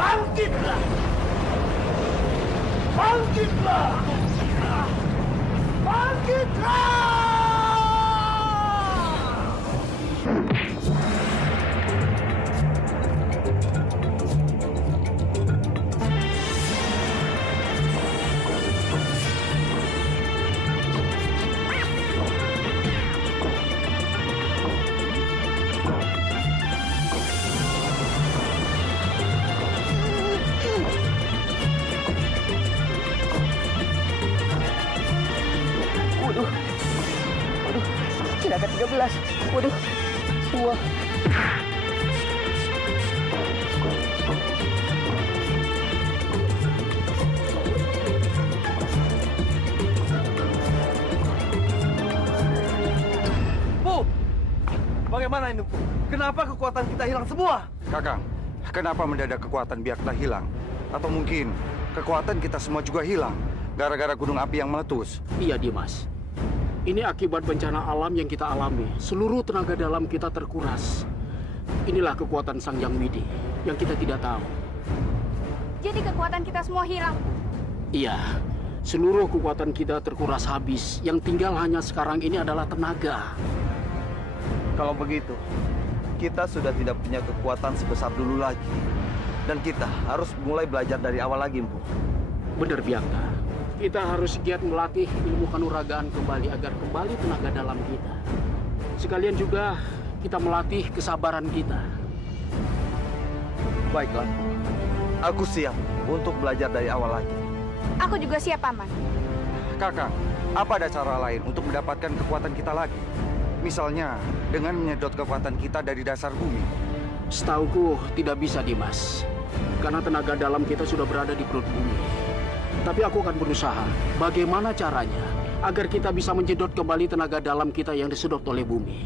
Bangkitlah! Bangkitlah! Bangkitlah! Ada 13. Waduh, semua. Bu, bagaimana ini, Bu? Kenapa kekuatan kita hilang semua? Kakang, kenapa mendadak kekuatan biakta hilang? Atau mungkin kekuatan kita semua juga hilang gara-gara gunung api yang meletus? Iya, Dimas. Ini akibat bencana alam yang kita alami. Seluruh tenaga dalam kita terkuras. Inilah kekuatan Sang Yang Widi yang kita tidak tahu. Jadi kekuatan kita semua hilang? Iya, seluruh kekuatan kita terkuras habis. Yang tinggal hanya sekarang ini adalah tenaga. Kalau begitu, kita sudah tidak punya kekuatan sebesar dulu lagi. Dan kita harus mulai belajar dari awal lagi, Bu. Benar, Biakta. Kita harus giat melatih ilmu kanuragaan kembali agar kembali tenaga dalam kita. Sekalian juga kita melatih kesabaran kita. Baiklah, aku siap untuk belajar dari awal lagi. Aku juga siap, Paman. Kakang, apa ada cara lain untuk mendapatkan kekuatan kita lagi? Misalnya, dengan menyedot kekuatan kita dari dasar bumi. Setauku tidak bisa, Dimas. Karena tenaga dalam kita sudah berada di perut bumi. Tapi aku akan berusaha. Bagaimana caranya agar kita bisa menjedot kembali tenaga dalam kita yang disedot oleh bumi.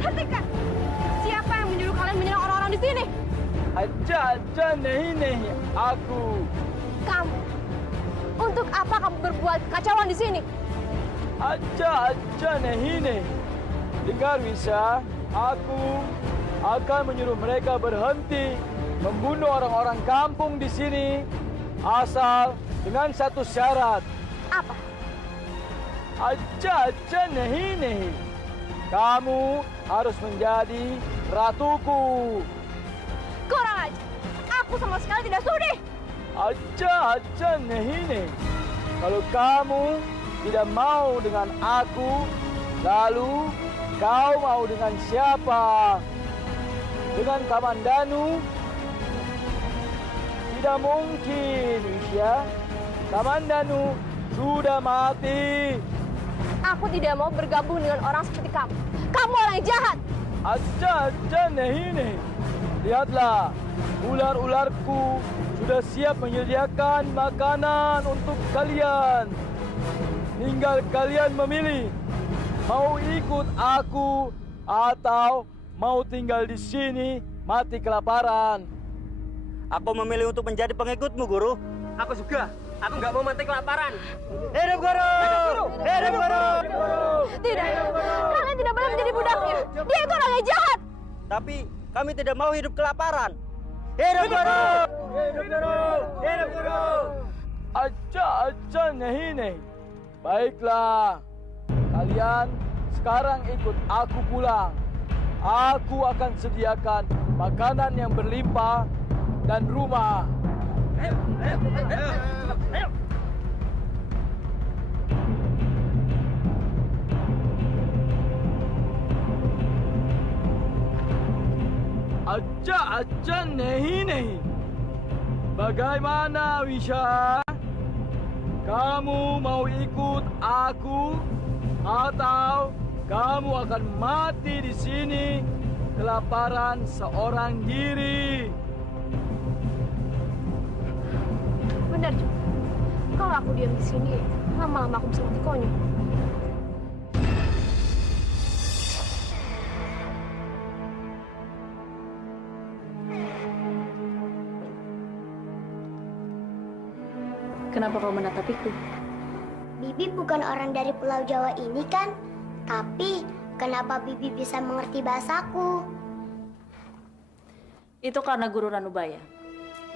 Hentikan! Siapa yang menyuruh kalian menyerang orang-orang di sini? Aja, nahi, aku. Kamu. Untuk apa kamu berbuat kacauan di sini? Aja, nahi. Dengar, Wisa. Aku akan menyuruh mereka berhenti membunuh orang-orang kampung di sini. Asal dengan satu syarat. Apa? Aja, nahi. Kamu harus menjadi ratuku. Kurang aja. Aku sama sekali tidak sudi. Aja, nahi. Kalau kamu tidak mau dengan aku, lalu kau mau dengan siapa? Dengan Kamandanu? Tidak mungkin, Wisya. Kamandanu sudah mati. Aku tidak mau bergabung dengan orang seperti kamu. Kamu orang yang jahat. Aja, nahi. Lihatlah, ular-ularku sudah siap menyediakan makanan untuk kalian. Tinggal kalian memilih, mau ikut aku atau mau tinggal di sini mati kelaparan. Aku memilih untuk menjadi pengikutmu, Guru. Aku juga. Aku nggak mau mati kelaparan. Hidup Guru! Hidup Guru! Tidak. Kalian tidak boleh menjadi budaknya. Dia itu orang yang jahat. Tapi kami tidak mau hidup kelaparan. Hidup Guru! Hidup Guru! Hidup Guru! Aja, nahi. Baiklah, kalian sekarang ikut aku pulang. Aku akan sediakan makanan yang berlimpah dan rumah. Ayo. Aja, nahi. Bagaimana, Wisha? Kamu mau ikut aku atau kamu akan mati di sini kelaparan seorang diri? Benar juga. Kalau aku diam di sini, lama-lama aku bisa mati konyol. Kenapa kau menatapiku? Bibi bukan orang dari Pulau Jawa ini kan? Tapi kenapa Bibi bisa mengerti bahasaku? Itu karena Guru Ranubaya.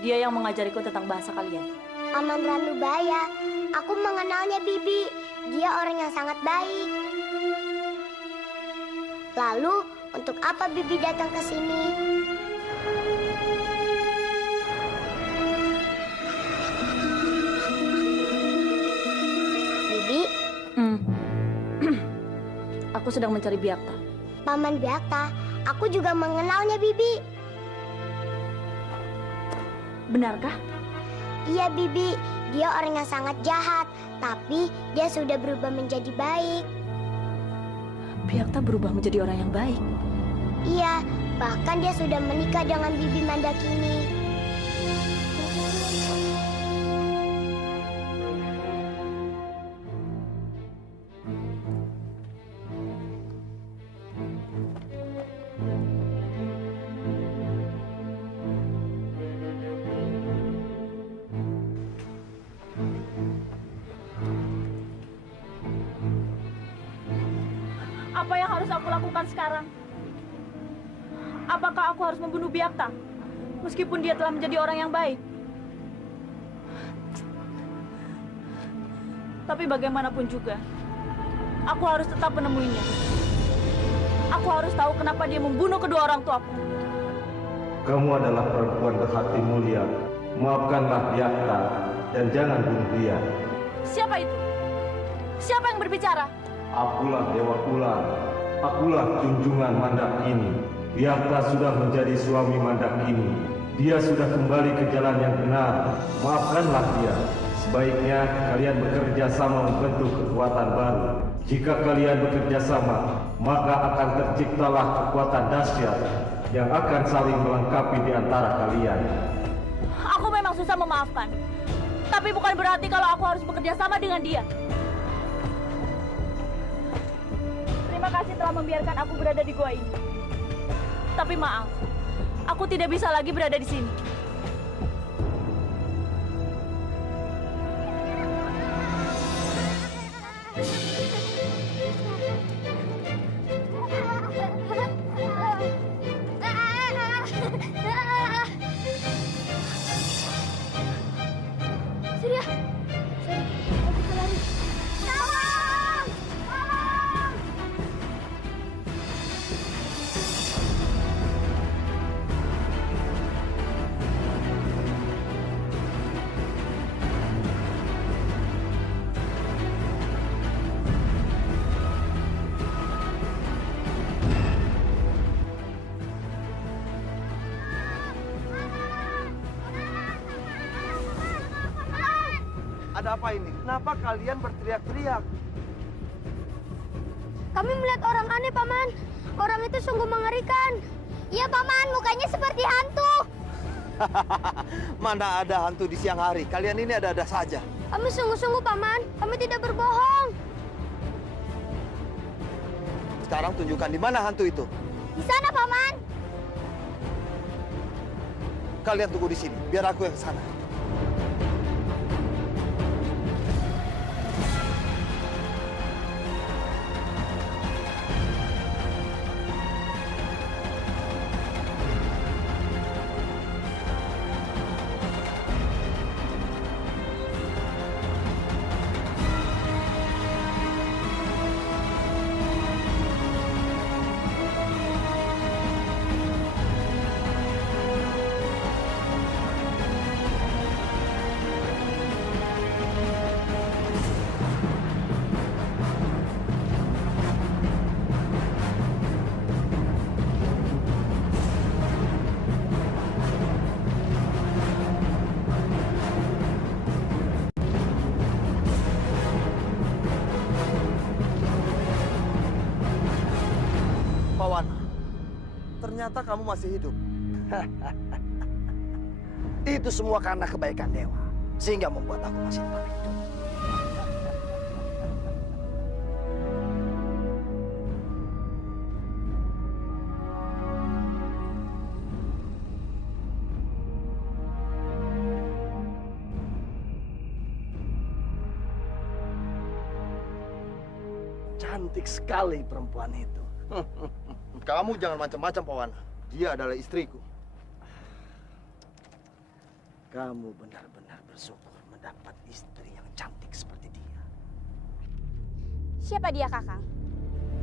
Dia yang mengajariku tentang bahasa kalian. Paman Ranubaya, aku mengenalnya Bibi. Dia orang yang sangat baik. Lalu, untuk apa Bibi datang ke sini? Bibi, Aku sedang mencari Biakta. Paman Biakta, aku juga mengenalnya Bibi. Benarkah? Iya Bibi, dia orang yang sangat jahat, tapi dia sudah berubah menjadi baik. Biakta berubah menjadi orang yang baik. Iya, bahkan dia sudah menikah dengan Bibi Mandakini. Apa yang harus aku lakukan sekarang? Apakah aku harus membunuh Biakta? Meskipun dia telah menjadi orang yang baik. Tapi bagaimanapun juga, aku harus tetap menemuinya. Aku harus tahu kenapa dia membunuh kedua orang tuaku. Kamu adalah perempuan berhati mulia. Maafkanlah Biakta dan jangan bunuh dia. Siapa itu? Siapa yang berbicara? Akulah Dewa Ular. Akulah junjungan Mandakini. Biakta sudah menjadi suami Mandakini. Dia sudah kembali ke jalan yang benar. Maafkanlah dia. Sebaiknya kalian bekerja sama membentuk kekuatan baru. Jika kalian bekerja sama, maka akan terciptalah kekuatan dahsyat yang akan saling melengkapi di antara kalian. Aku memang susah memaafkan. Tapi bukan berarti kalau aku harus bekerja sama dengan dia. Terima kasih telah membiarkan aku berada di gua ini. Tapi maaf, aku tidak bisa lagi berada di sini. Surya, aku bisa lari. Tolong! Tolong! Ada apa ini? Kenapa kalian berteriak-teriak? Kami melihat orang aneh, Paman. Orang itu sungguh mengerikan. Iya, Paman. Mukanya seperti hantu. Mana ada hantu di siang hari? Kalian ini ada-ada saja. Kami sungguh-sungguh, Paman. Kami tidak berbohong. Sekarang tunjukkan di mana hantu itu. Di sana, Paman. Kalian tunggu di sini, biar aku yang ke sana. Pawana, ternyata kamu masih hidup. Itu semua karena kebaikan dewa. sehingga membuat aku masih tetap hidup. Cantik sekali perempuan itu. Kamu jangan macam-macam, Pawana. Dia adalah istriku. Kamu benar-benar bersyukur mendapat istri yang cantik seperti dia. Siapa dia, Kakang?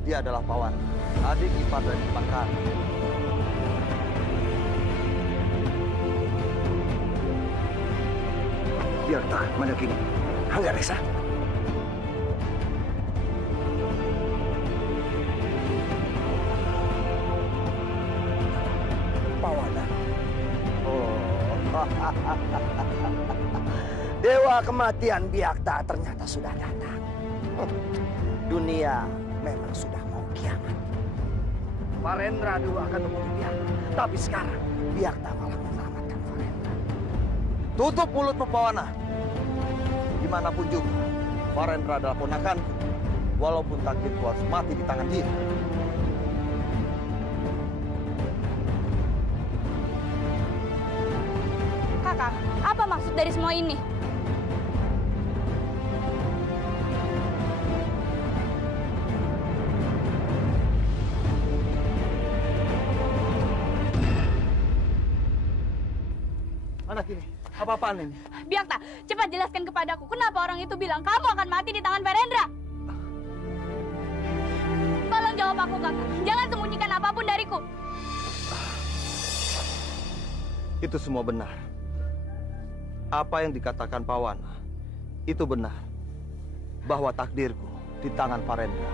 Dia adalah Pawana, adik ipar dari Bangkara. Biar tak mana kini. Hangga Reksa. Pawana. Oh. Dewa kematian Biakta ternyata sudah datang. Dunia memang sudah mau kiamat. Farendra dulu akan membunuh Biakta, tapi sekarang Biakta malah menyelamatkan Farendra. Tutup mulutmu, Pawana. Dimanapun juga, Farendra adalah ponakanku. Walaupun takdirku harus mati di tangan dia. Kakang, apa maksud dari semua ini? Anak ini, apa-apaan ini? Biakta, cepat jelaskan kepadaku kenapa orang itu bilang kamu akan mati di tangan Farendra. Tolong jawab aku, Kakang. Jangan sembunyikan apapun dariku. Itu semua benar. Apa yang dikatakan Pawana, itu benar. Bahwa takdirku di tangan Farendra.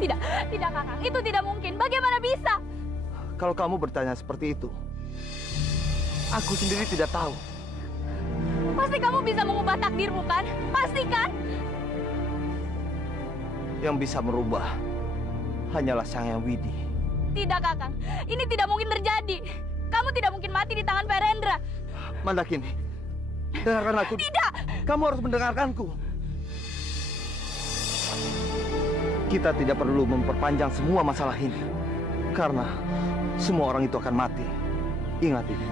Tidak, Kakang. Itu tidak mungkin. Bagaimana bisa? Kalau kamu bertanya seperti itu, aku sendiri tidak tahu. Pasti kamu bisa mengubah takdirmu, kan? Pasti, kan? Yang bisa merubah hanyalah Sang Hyang Widi. Tidak, Kakang. Ini tidak mungkin terjadi. Kamu tidak mungkin mati di tangan Farendra. Mandakini, dengarkan aku. Tidak! Kamu harus mendengarkanku. Kita tidak perlu memperpanjang semua masalah ini. Karena semua orang itu akan mati. Ingat itu.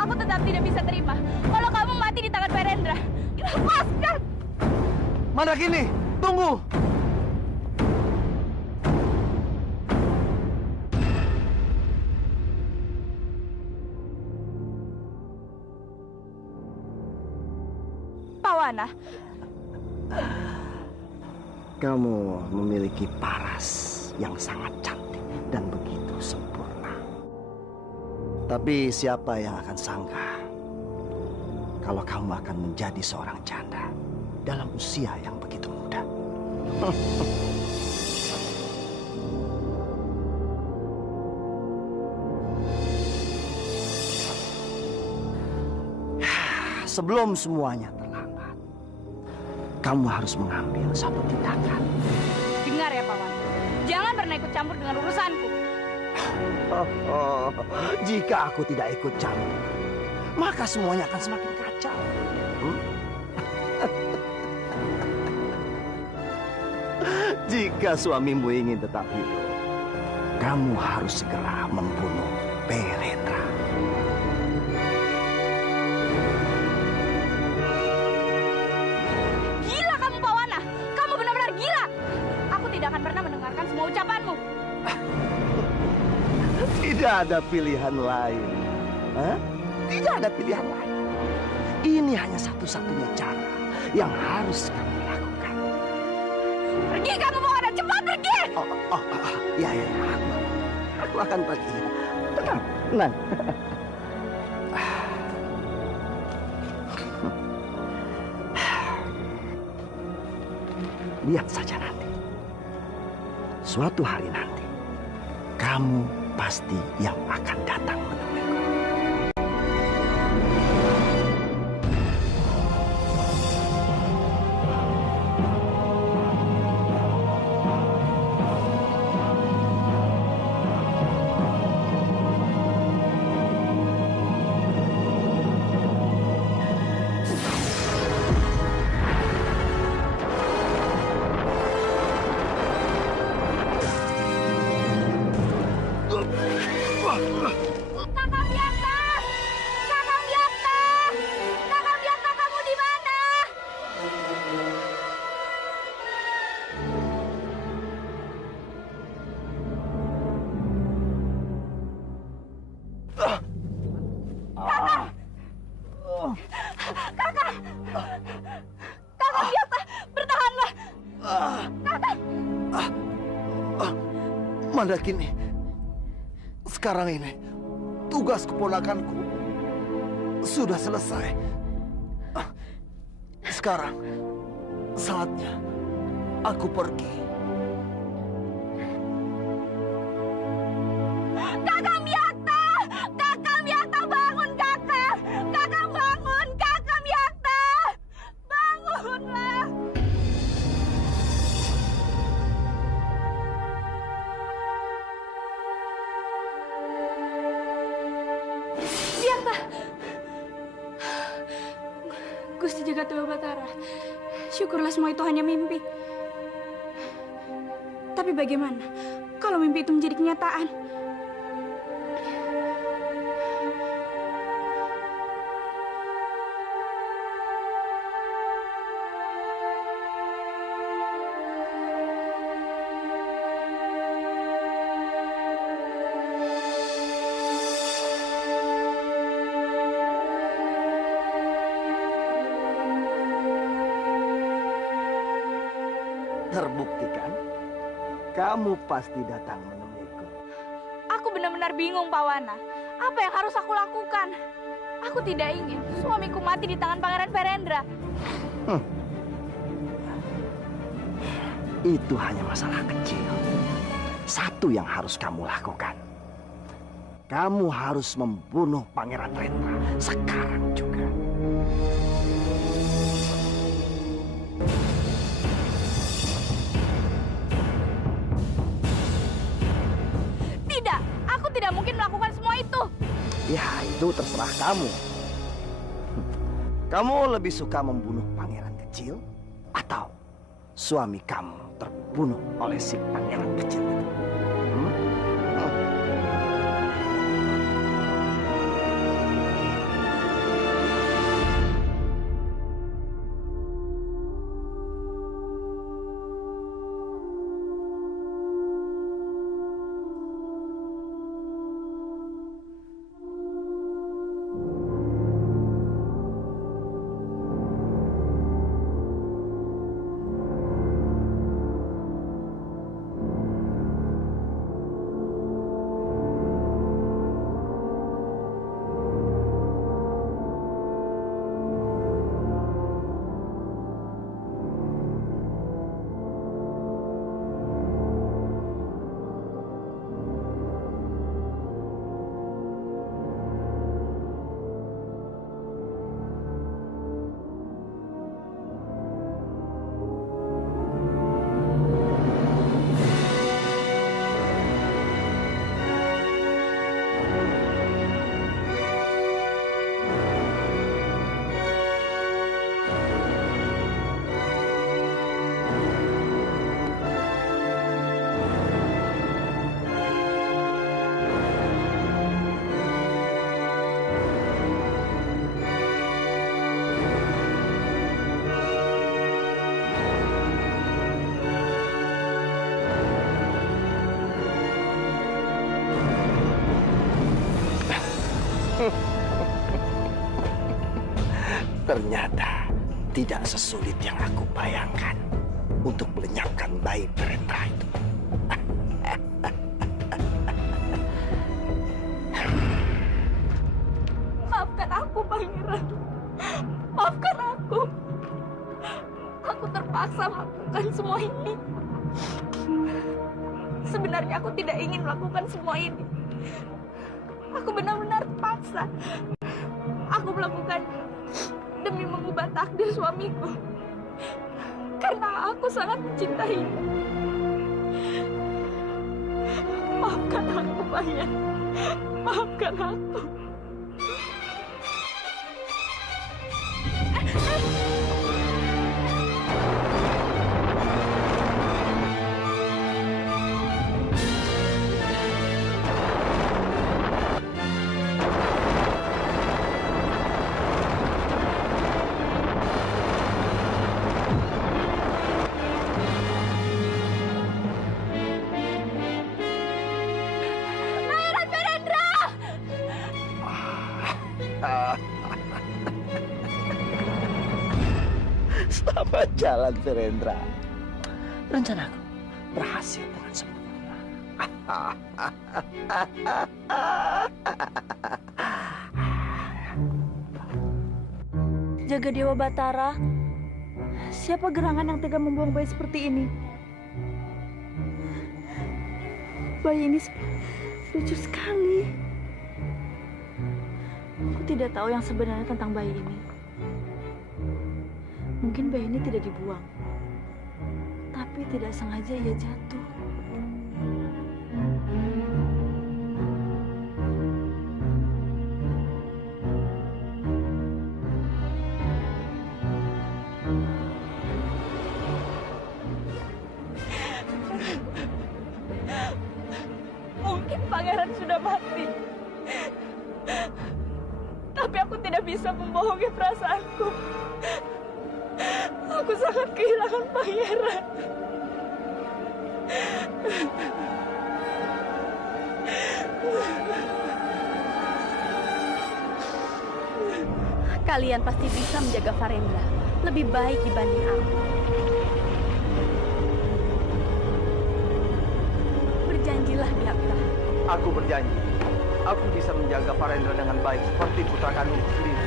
Aku tetap tidak bisa terima kalau kamu mati di tangan Farendra. Lepaskan! Mandakini, tunggu! Pawana, Kamu memiliki paras yang sangat cantik dan begitu sempurna. Tapi siapa yang akan sangka kalau kamu akan menjadi seorang janda dalam usia yang begitu muda? Sebelum semuanya terlambat, kamu harus mengambil satu tindakan. dengar ya, Pawana. Jangan pernah ikut campur dengan urusanku. Jika aku tidak ikut campur, maka semuanya akan semakin kacau. Jika suamimu ingin tetap hidup, kamu harus segera membunuh Farendra. Gila kamu, Pawana. Kamu benar-benar gila. Aku tidak akan pernah mendengarkan semua ucapanmu. Tidak ada pilihan lain. Hah? Tidak ada pilihan lain. Ini hanya satu-satunya cara yang harus kamu lakukan. Pergi kamu, Pawana. Cepat pergi! Ya, aku akan pergi. Tenang. Lihat saja nanti. Suatu hari nanti, kamu pasti yang akan datang menemuiku. Sudah kini, sekarang ini tugas keponakanku sudah selesai. Sekarang saatnya aku pergi. Kakang Byakta! Kakang Byakta, bangun kakang! Kakang bangun! Kakang Byakta! Bangunlah! Byakta! Gusti Jagatdewa Batara, syukurlah semua itu hanya mimpi. Tapi bagaimana kalau mimpi itu menjadi kenyataan? Terbukti kan? Kamu pasti datang menemuiku. Aku benar-benar bingung, Pak Wana. Apa yang harus aku lakukan? Aku tidak ingin suamiku mati di tangan Pangeran Perendra. Itu hanya masalah kecil. Satu yang harus kamu lakukan. Kamu harus membunuh Pangeran Rendra sekarang juga. Tidak, aku tidak mungkin melakukan semua itu. Ya, itu terserah kamu. Kamu lebih suka membunuh pangeran kecil atau suami kamu terbunuh oleh si pangeran kecil itu? Ternyata tidak sesulit yang aku bayangkan untuk melenyapkan bayi Perendra itu. Maafkan aku, Pangeran. Maafkan aku. Aku terpaksa melakukan semua ini. Sebenarnya aku tidak ingin melakukan semua ini. Aku benar-benar terpaksa. Aku melakukannya demi mengubah takdir suamiku. Karena aku sangat mencintainya. Maafkan aku, Pangeran. Maafkan aku. Selamat jalan, Perendra. Rencanaku berhasil dengan sempurna. Jaga Dewa Batara, siapa gerangan yang tega membuang bayi seperti ini? Bayi ini lucu sekali. Aku tidak tahu yang sebenarnya tentang bayi ini. Mungkin bayi ini tidak dibuang, tapi tidak sengaja ia jatuh. Mungkin pangeran sudah mati. Tapi aku tidak bisa membohongi perasaanku. Aku sangat kehilangan pangeran. Kalian pasti bisa menjaga Farendra lebih baik dibanding aku. Berjanjilah, Byakta. Aku berjanji, aku bisa menjaga Farendra dengan baik seperti putra kandungku sendiri.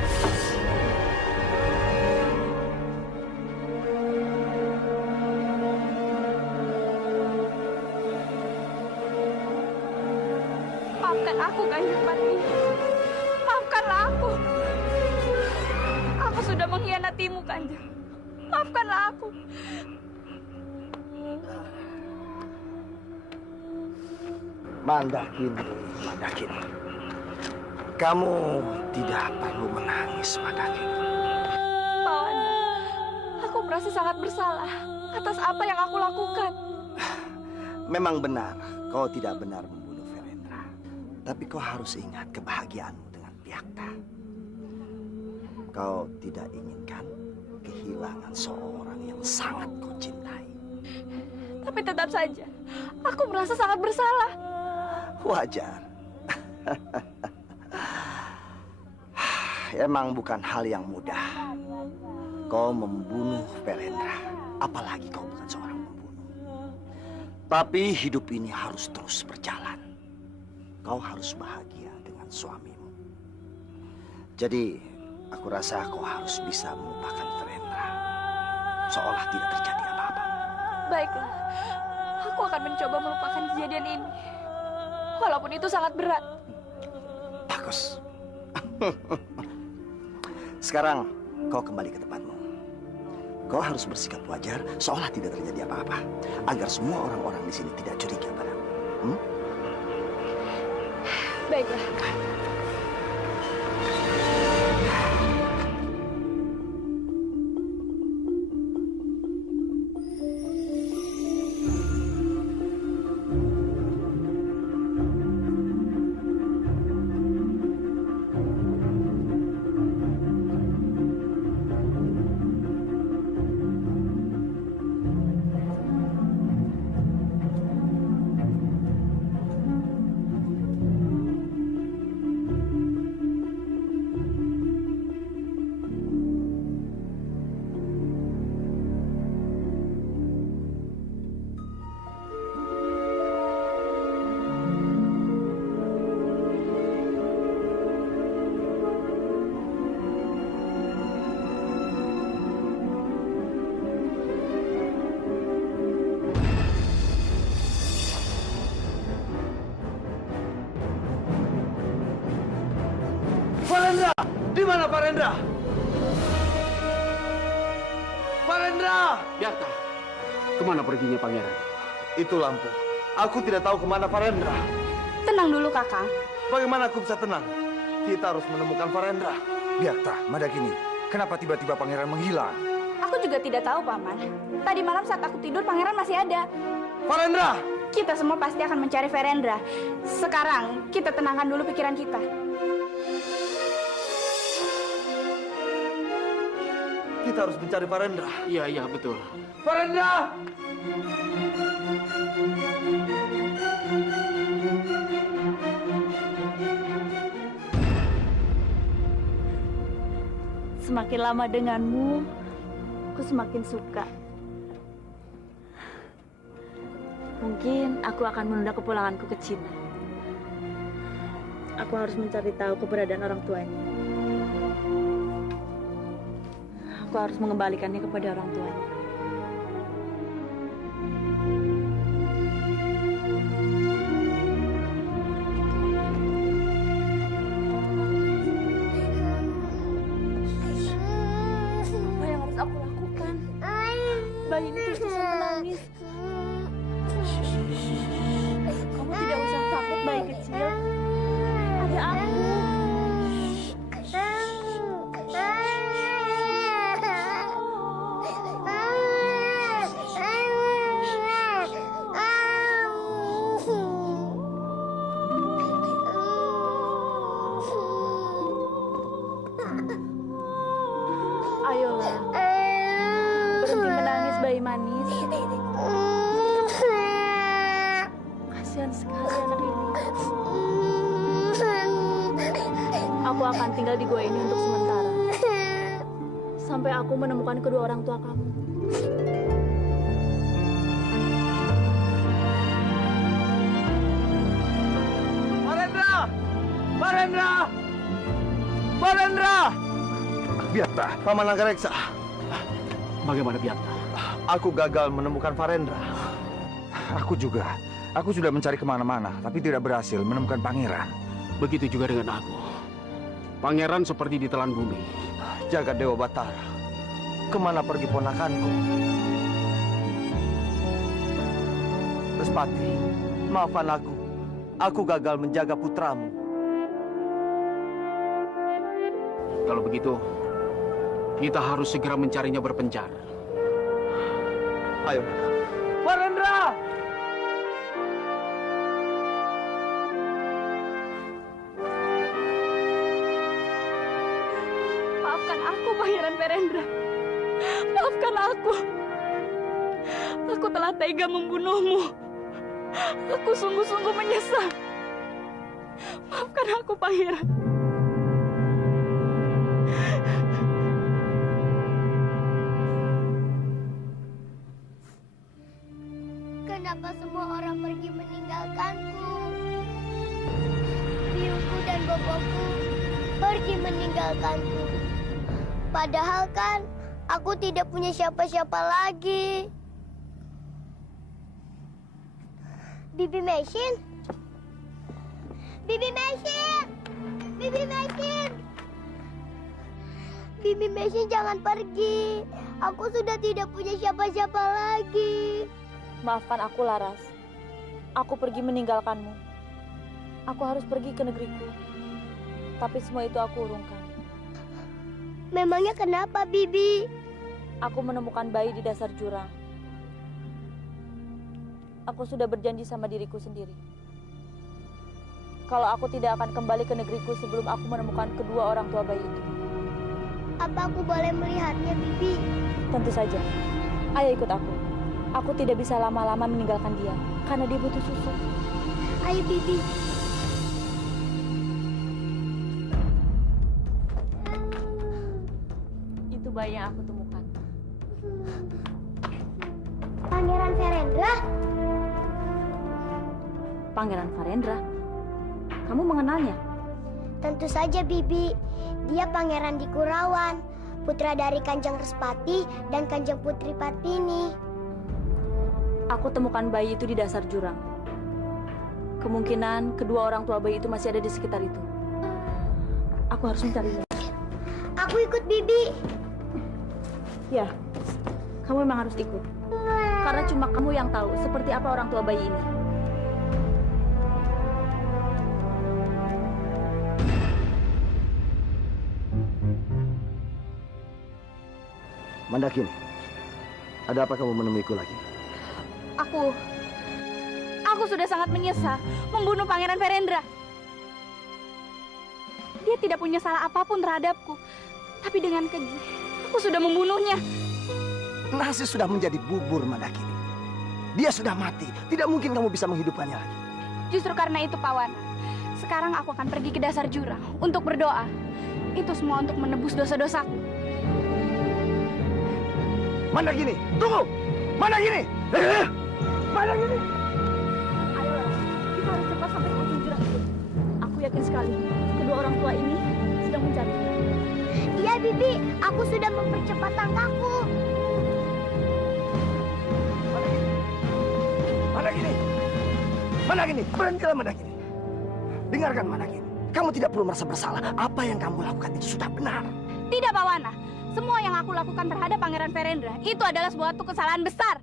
Maafkan aku, Kanjeng Pati. Maafkanlah aku. Aku sudah mengkhianatimu, Kanjeng. Maafkanlah aku. Mandakini, Mandakini. Kamu tidak perlu menangis, Mandakini. Pawana, aku merasa sangat bersalah atas apa yang aku lakukan. Memang benar, kau tidak benar membunuh Verendra. Tapi kau harus ingat kebahagiaanmu dengan Byakta. Kau tidak inginkan kehilangan seorang yang sangat kau cintai. Tapi tetap saja, aku merasa sangat bersalah. Wajar. Emang bukan hal yang mudah. Kau membunuh Verendra, apalagi kau bukan seorang pembunuh. Tapi hidup ini harus terus berjalan. Kau harus bahagia dengan suamimu. Jadi, aku rasa kau harus bisa melupakan Verendra, seolah tidak terjadi apa-apa. Baiklah, aku akan mencoba melupakan kejadian ini. Walaupun itu sangat berat. Bagus. Sekarang kau kembali ke tempatmu. Kau harus bersikap wajar seolah tidak terjadi apa-apa, agar semua orang-orang di sini tidak curiga padamu. Baiklah. Farendra! Di mana Farendra? Farendra! Byakta, kemana perginya pangeran? Itu lampu. Aku tidak tahu kemana Farendra. Tenang dulu, Kakang. Bagaimana aku bisa tenang? Kita harus menemukan Farendra. Byakta, Mandakini, kenapa tiba-tiba pangeran menghilang? Aku juga tidak tahu, Paman. Tadi malam saat aku tidur, Pangeran masih ada. Farendra! Kita semua pasti akan mencari Verendra. Sekarang, kita tenangkan dulu pikiran kita. Kita harus mencari Farendra. Iya, betul. Farendra! Semakin lama denganmu, aku semakin suka. Mungkin aku akan menunda kepulanganku ke Cina. Aku harus mencari tahu keberadaan orang tuanya. Aku harus mengembalikannya kepada orang tuanya. Apa yang harus aku lakukan? Bayi ini terus-terusan menangis. Kamu tidak usah takut, bayi kecil. Ada aku. Ayolah, berhenti menangis, bayi manis. Kasihan sekali anak ini. Aku akan tinggal di gua ini untuk sementara. Sampai aku menemukan kedua orang tua kamu. Marendra! Marendra! Marendra! Biarta. Paman Nagareksa, Bagaimana Bianta? aku gagal menemukan Farendra. Aku juga. Aku sudah mencari kemana-mana, tapi tidak berhasil menemukan pangeran. Begitu juga dengan aku. Pangeran seperti ditelan bumi. Jagat Dewa Batara, kemana pergi ponakanku? Respati, maafkan aku. Aku gagal menjaga putramu. Kalau begitu, kita harus segera mencarinya berpencar. Ayo. Farendra! Maafkan aku, Pangeran Verendra. Maafkan aku. Aku telah tega membunuhmu. Aku sungguh-sungguh menyesal. Maafkan aku, Pangeran. Kenapa semua orang pergi meninggalkanku? Biungku dan boboku pergi meninggalkanku. Padahal kan aku tidak punya siapa-siapa lagi. Bibi Mesin? Bibi Mesin! Bibi Mesin! Bibi Mesin jangan pergi. Aku sudah tidak punya siapa-siapa lagi. Maafkan aku, Laras. Aku pergi meninggalkanmu. Aku harus pergi ke negeriku. Tapi semua itu aku urungkan. Memangnya kenapa, Bibi? Aku menemukan bayi di dasar jurang. Aku sudah berjanji sama diriku sendiri. Kalau aku tidak akan kembali ke negeriku sebelum aku menemukan kedua orang tua bayi itu. Apa aku boleh melihatnya, Bibi? Tentu saja. Ayo ikut aku. Aku tidak bisa lama-lama meninggalkan dia, karena dia butuh susu. Ayo, Bibi. Itu bayi yang aku temukan. Pangeran Verendra? Pangeran Farendra? Kamu mengenalnya? Tentu saja, Bibi. Dia pangeran di Kurawan, putra dari Kanjeng Respati dan Kanjeng Putri Partini. Aku temukan bayi itu di dasar jurang. Kemungkinan kedua orang tua bayi itu masih ada di sekitar itu. Aku harus mencarinya. Aku ikut, Bibi. Ya, kamu memang harus ikut. Karena cuma kamu yang tahu seperti apa orang tua bayi ini. Mandakini, ada apa kamu menemuiku lagi? Aku sudah sangat menyesal membunuh Pangeran Verendra. Dia tidak punya salah apapun terhadapku. Tapi dengan keji, aku sudah membunuhnya. Nasi sudah menjadi bubur, Mandakini. Dia sudah mati. Tidak mungkin kamu bisa menghidupkannya lagi. Justru karena itu, Pawan. Sekarang aku akan pergi ke dasar jurang untuk berdoa. Itu semua untuk menebus dosa-dosaku. Mandakini, tunggu! Mandakini! Mandakini! cepat sampai ke ujung jurang itu. Aku yakin sekali kedua orang tua ini sedang mencari. Iya, Bibi. Aku sudah mempercepat langkahku. Mana gini? Mana gini? Berhentilah mana gini. Dengarkan mana gini. Kamu tidak perlu merasa bersalah. Apa yang kamu lakukan itu sudah benar. Tidak, Pak Wana. Semua yang aku lakukan terhadap Pangeran Verendra itu adalah suatu kesalahan besar.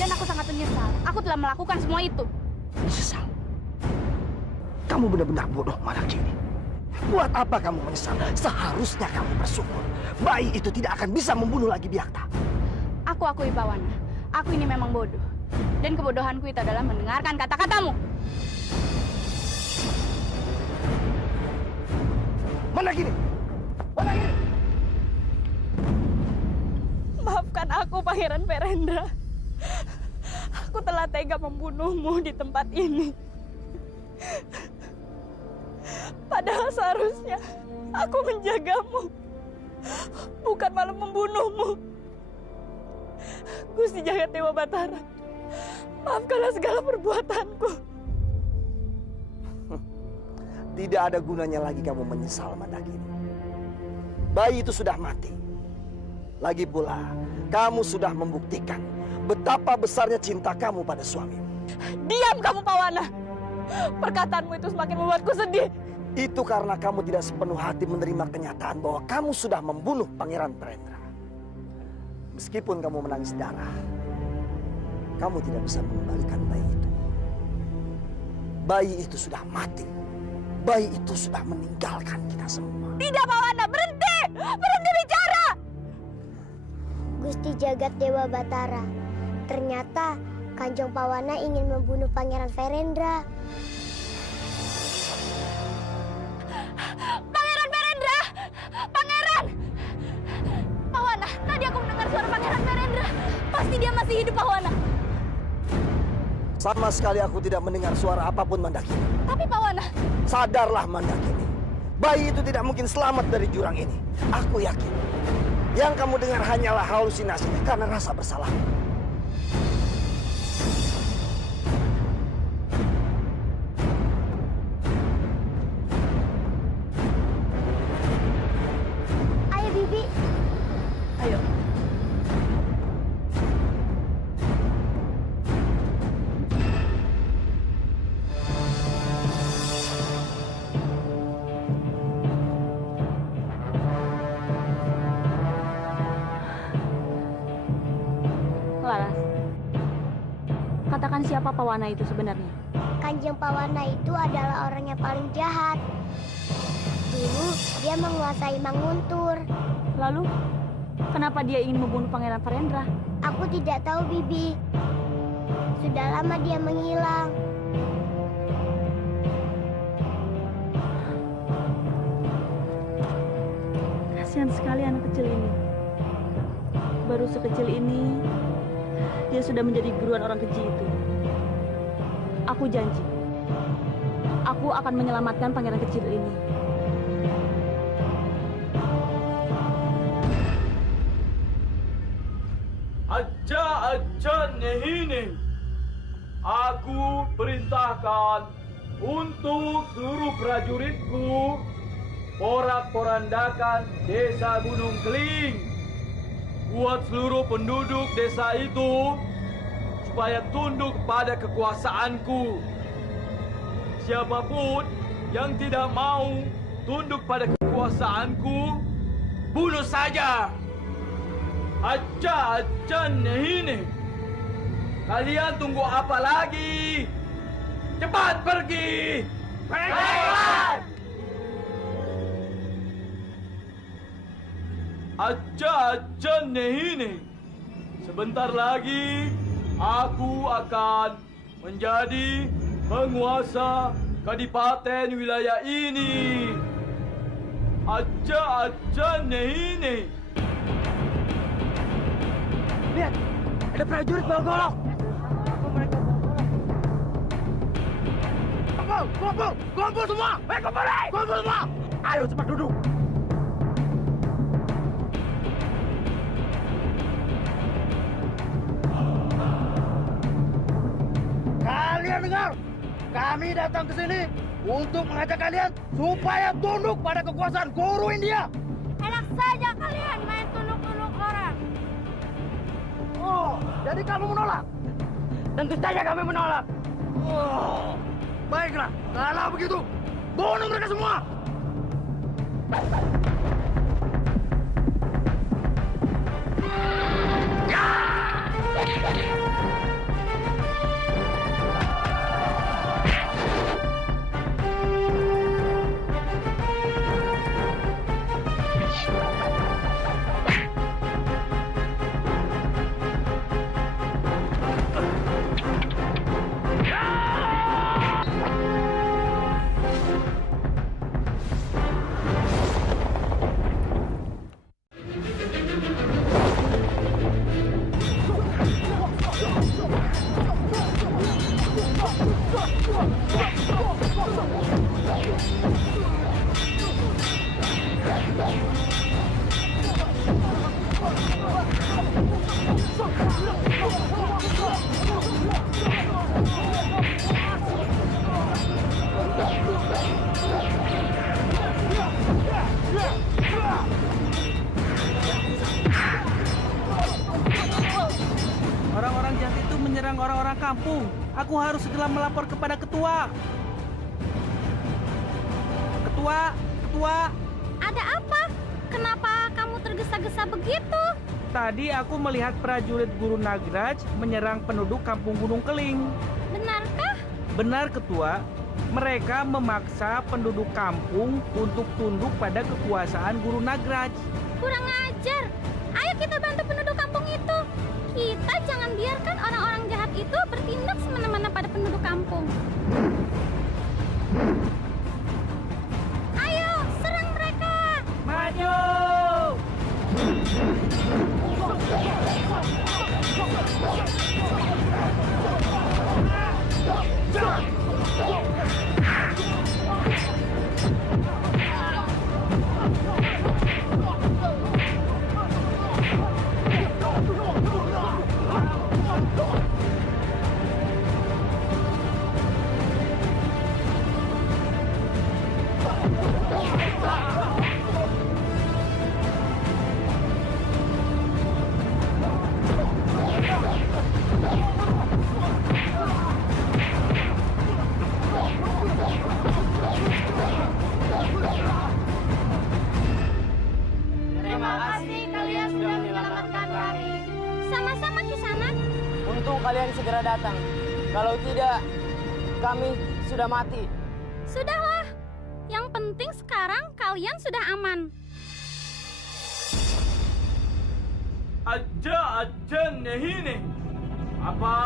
Dan aku sangat menyesal. Aku telah melakukan semua itu. Menyesal? Kamu benar-benar bodoh, Manakini. Buat apa kamu menyesal? Seharusnya kamu bersyukur. Bayi itu tidak akan bisa membunuh lagi Biakta. Aku akui, Pak Wana. Aku ini memang bodoh. Dan kebodohanku itu adalah mendengarkan kata-katamu. Manakini! Manakini! Maafkan aku, Pangeran Verendra. Aku telah tega membunuhmu di tempat ini. Padahal seharusnya aku menjagamu, bukan malah membunuhmu. Gusti Jagat Dewa Batara, maafkanlah segala perbuatanku. Tidak ada gunanya lagi kamu menyesal, Mandakini. Bayi itu sudah mati. Lagi pula, kamu sudah membuktikan betapa besarnya cinta kamu pada suamimu. Diam kamu, Pak Wana. Perkataanmu itu semakin membuatku sedih. Itu karena kamu tidak sepenuh hati menerima kenyataan bahwa kamu sudah membunuh Pangeran Verendra. Meskipun kamu menangis darah, kamu tidak bisa mengembalikan bayi itu. Bayi itu sudah mati. Bayi itu sudah meninggalkan kita semua. Tidak, Pak Wana, berhenti! Berhenti bicara! Gusti Jagat Dewa Batara, ternyata Kanjeng Pawana ingin membunuh Pangeran Verendra. Pangeran Verendra! Pangeran! Pak Wana, tadi aku mendengar suara Pangeran Verendra. Pasti dia masih hidup, Pak Wana. Sama sekali aku tidak mendengar suara apapun, Mandakini. Tapi Pak Wana... Sadarlah, Mandakini. Bayi itu tidak mungkin selamat dari jurang ini. Aku yakin. Yang kamu dengar hanyalah halusinasi karena rasa bersalah. Ayo, Bibi. Ayo. Laras, katakan siapa Pawana itu sebenarnya? Kanjeng Pawana itu adalah orang yang paling jahat. Dulu dia menguasai Manguntur. Lalu, kenapa dia ingin membunuh Pangeran Verendra? Aku tidak tahu, Bibi. Sudah lama dia menghilang. Kasihan sekali anak kecil ini. Baru sekecil ini, dia sudah menjadi buruan orang keji itu. Aku janji, aku akan menyelamatkan pangeran kecil ini. Aja Nehine, aku perintahkan untuk seluruh prajuritku porak-porandakan desa Gunung Keling. Buat seluruh penduduk desa itu supaya tunduk pada kekuasaanku. Siapapun yang tidak mau tunduk pada kekuasaanku, bunuh saja. Aja Nehine, kalian tunggu apa lagi? Cepat pergi! Baiklah! Aja Nehine, sebentar lagi aku akan menjadi penguasa kadipaten wilayah ini. Aja Nehine. Lihat, ada prajurit bawa golok. Kumpul semua! Kumpul semua! Ayo cepat duduk. Kalian dengar? Kami datang ke sini untuk mengajak kalian supaya tunduk pada kekuasaan guru India. Enak saja kalian main tunduk-tunduk orang. Oh, jadi kamu menolak? Tentu saja kami menolak. Oh, baiklah. Kalau begitu, bunuh mereka semua. Orang-orang jahat itu menyerang orang-orang kampung. Aku harus segera melapor kepada ketua. Ketua. Ada apa? Kenapa kamu tergesa-gesa begitu? Tadi aku melihat prajurit Guru Nagraj menyerang penduduk kampung Gunung Keling. Benarkah? Benar, Ketua. Mereka memaksa penduduk kampung untuk tunduk pada kekuasaan Guru Nagraj. Kurang ajar. Ayo kita bantu penduduk kampung itu. Kita jangan biarkan orang-orang jahat itu bertindak semena-mena pada penduduk kampung. Ayo, serang mereka! Maju! Terima kasih kalian sudah menyelamatkan kami. Sama-sama Kisanak. Untung kalian segera datang. Kalau tidak, kami sudah mati. Sudahlah. Yang penting sekarang kalian sudah aman. Aja nih. Apa?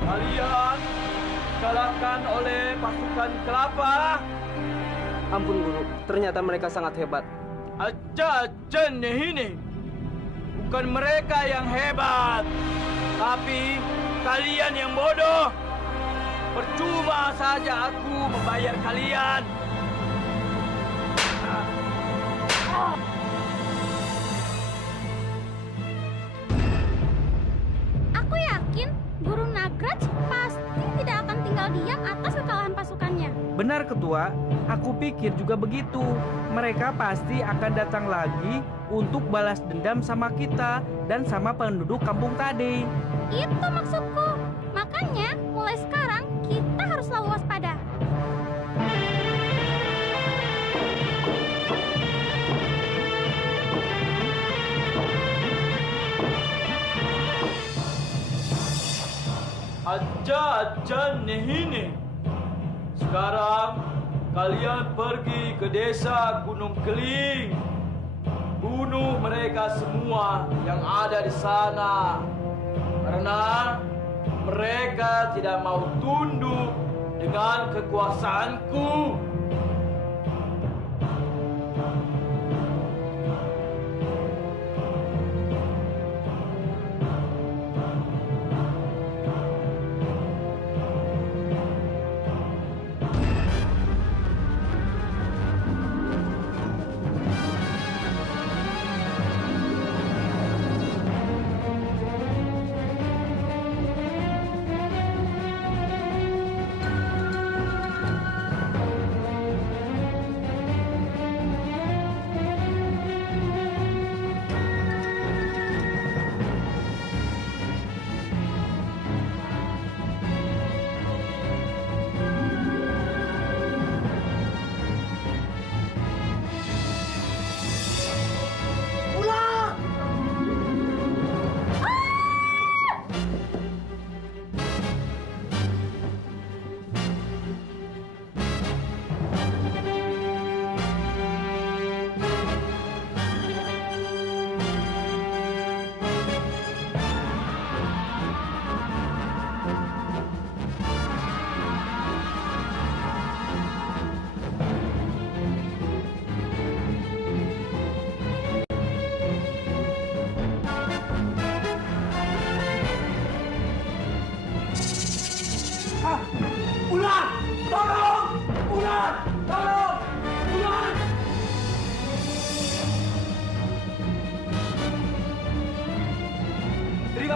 Kalian dikalahkan oleh pasukan kelapa? Ampun guru, ternyata mereka sangat hebat. Aja nih. Bukan mereka yang hebat, tapi kalian yang bodoh. Percuma saja aku membayar kalian. Aku yakin Guru Nagraj pasti tidak akan tinggal diam atas kekalahan pasukannya. Benar, Ketua. Aku pikir juga begitu. Mereka pasti akan datang lagi untuk balas dendam sama kita dan sama penduduk kampung tadi. Itu maksudku. Makanya mulai sekarang kita harus selalu waspada. Aja nih. Sekarang kalian pergi ke desa Gunung Keling. Bunuh mereka semua yang ada di sana. Karena mereka tidak mau tunduk dengan kekuasaanku.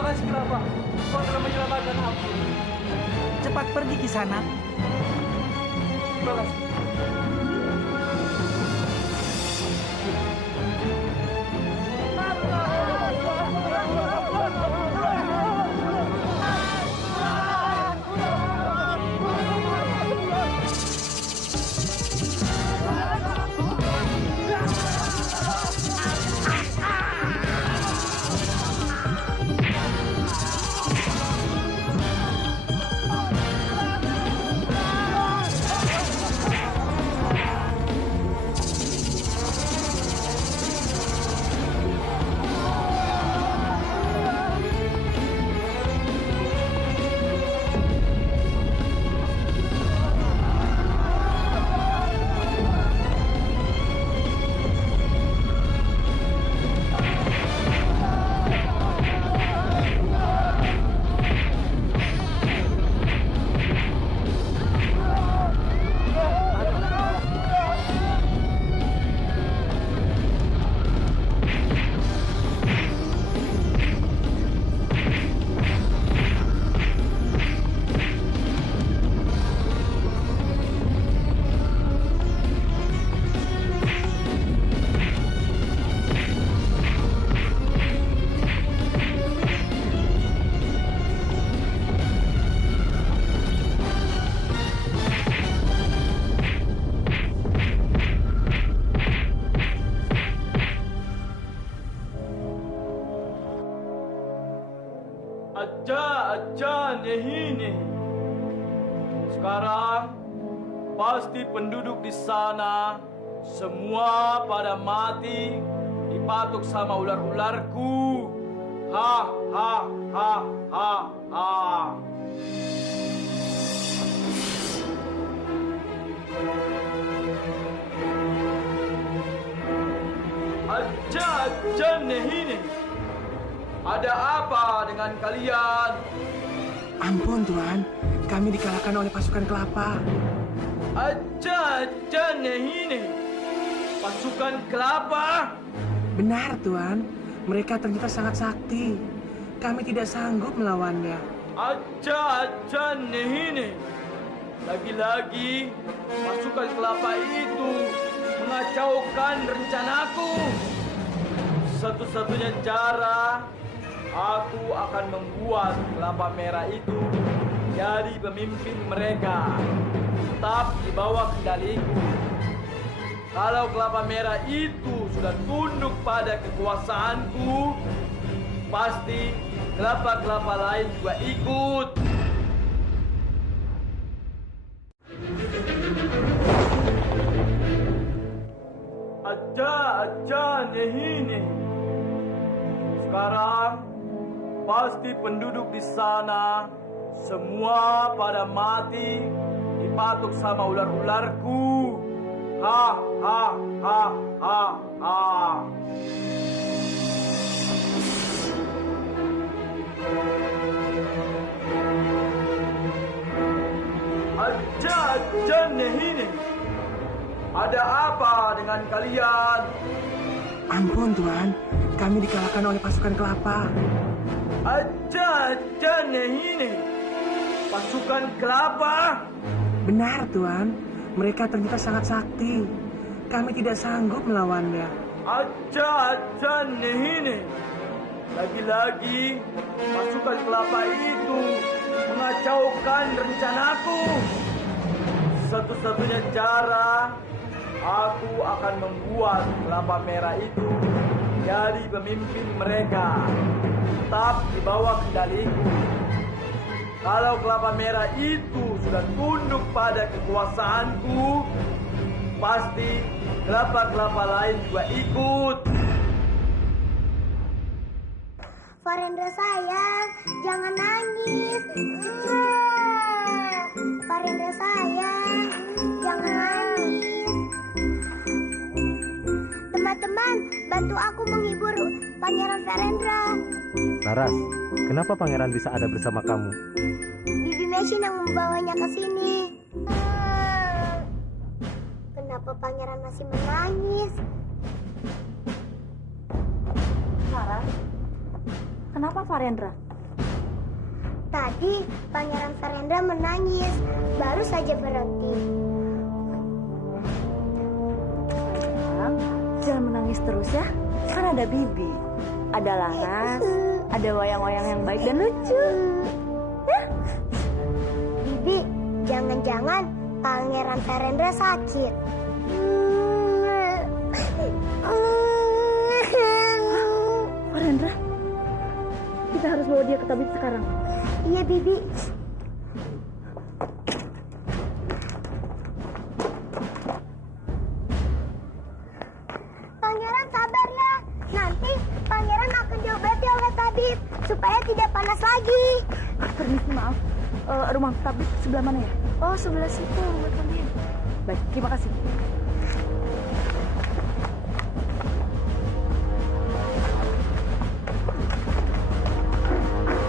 kasih Kelapa. Kau telah menyelamatkan aku. Cepat pergi ke sana. Terima kasih. Aja Nehine. Sekarang pasti penduduk di sana semua pada mati dipatuk sama ular-ularku. Ha ha ha ha ha. Aja Nehine. Ada apa dengan kalian? Ampun Tuan, kami dikalahkan oleh pasukan Kelapa. Aja Nehine. Pasukan Kelapa? Benar Tuan, mereka ternyata sangat sakti. Kami tidak sanggup melawannya. Aja Nehine. Lagi-lagi pasukan Kelapa itu mengacaukan rencanaku. Satu-satunya cara aku akan membuat Kelapa Merah itu jadi pemimpin mereka, tetap di bawah kendaliku. Kalau Kelapa Merah itu sudah tunduk pada kekuasaanku, pasti kelapa-kelapa lain juga ikut. Aja Nehine. Sekarang pasti penduduk di sana semua pada mati dipatuk sama ular-ularku. Ha ha ha ha ha. Aja Nehine. Ada apa dengan kalian? Ampun Tuan, kami dikalahkan oleh pasukan Kelapa. Aja Nehine. Pasukan Kelapa? Benar Tuan, mereka ternyata sangat sakti. Kami tidak sanggup melawannya. Aja Nehine. Lagi-lagi pasukan Kelapa itu mengacaukan rencanaku. Satu-satunya cara aku akan membuat Kelapa Merah itu jadi pemimpin mereka, tetap di bawah kendaliku. Kalau Kelapa Merah itu sudah tunduk pada kekuasaanku, pasti kelapa-kelapa lain juga ikut. Farendra sayang, jangan nangis. Farendra sayang, jangan nangis. Teman-teman, bantu aku menghibur Pangeran Farendra. Laras, kenapa pangeran bisa ada bersama kamu? Bibi Mesin yang membawanya ke sini. Kenapa pangeran masih menangis? Laras, kenapa Farendra? Tadi Pangeran Verendra menangis, baru saja berhenti. Jangan menangis terus ya. Kan ada Bibi, ada Laras, ada wayang-wayang yang baik dan lucu. Ya? Bibi, jangan-jangan Pangeran Verendra sakit. Verendra, kita harus bawa dia ke tabib sekarang. Iya, Bibi. Pangeran sabar ya. Nanti Pangeran akan diobati oleh tabib supaya tidak panas lagi. Permisi, maaf. Rumah tabib sebelah mana ya? Oh, sebelah situ rumah tabib. Baik, terima kasih.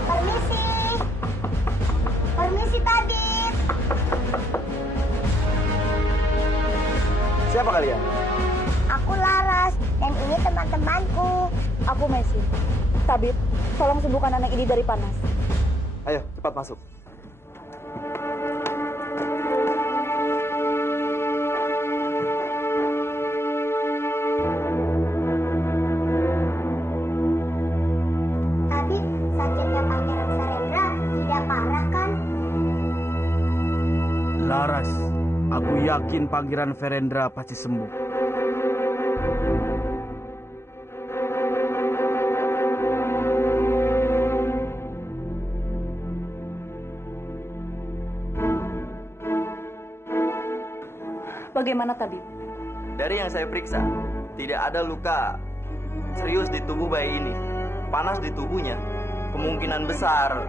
Permisi. Permisi tabib. Siapa kalian? Aku Laras dan ini teman-temanku. Aku Messi. Tabib, tolong sembuhkan anak ini dari panas. Ayo, cepat masuk. Tabib, sakitnya Pangeran Verendra tidak parah kan? Laras, aku yakin Pangeran Verendra pasti sembuh. Bagaimana tabib? Dari yang saya periksa, tidak ada luka serius di tubuh bayi ini. Panas di tubuhnya. Kemungkinan besar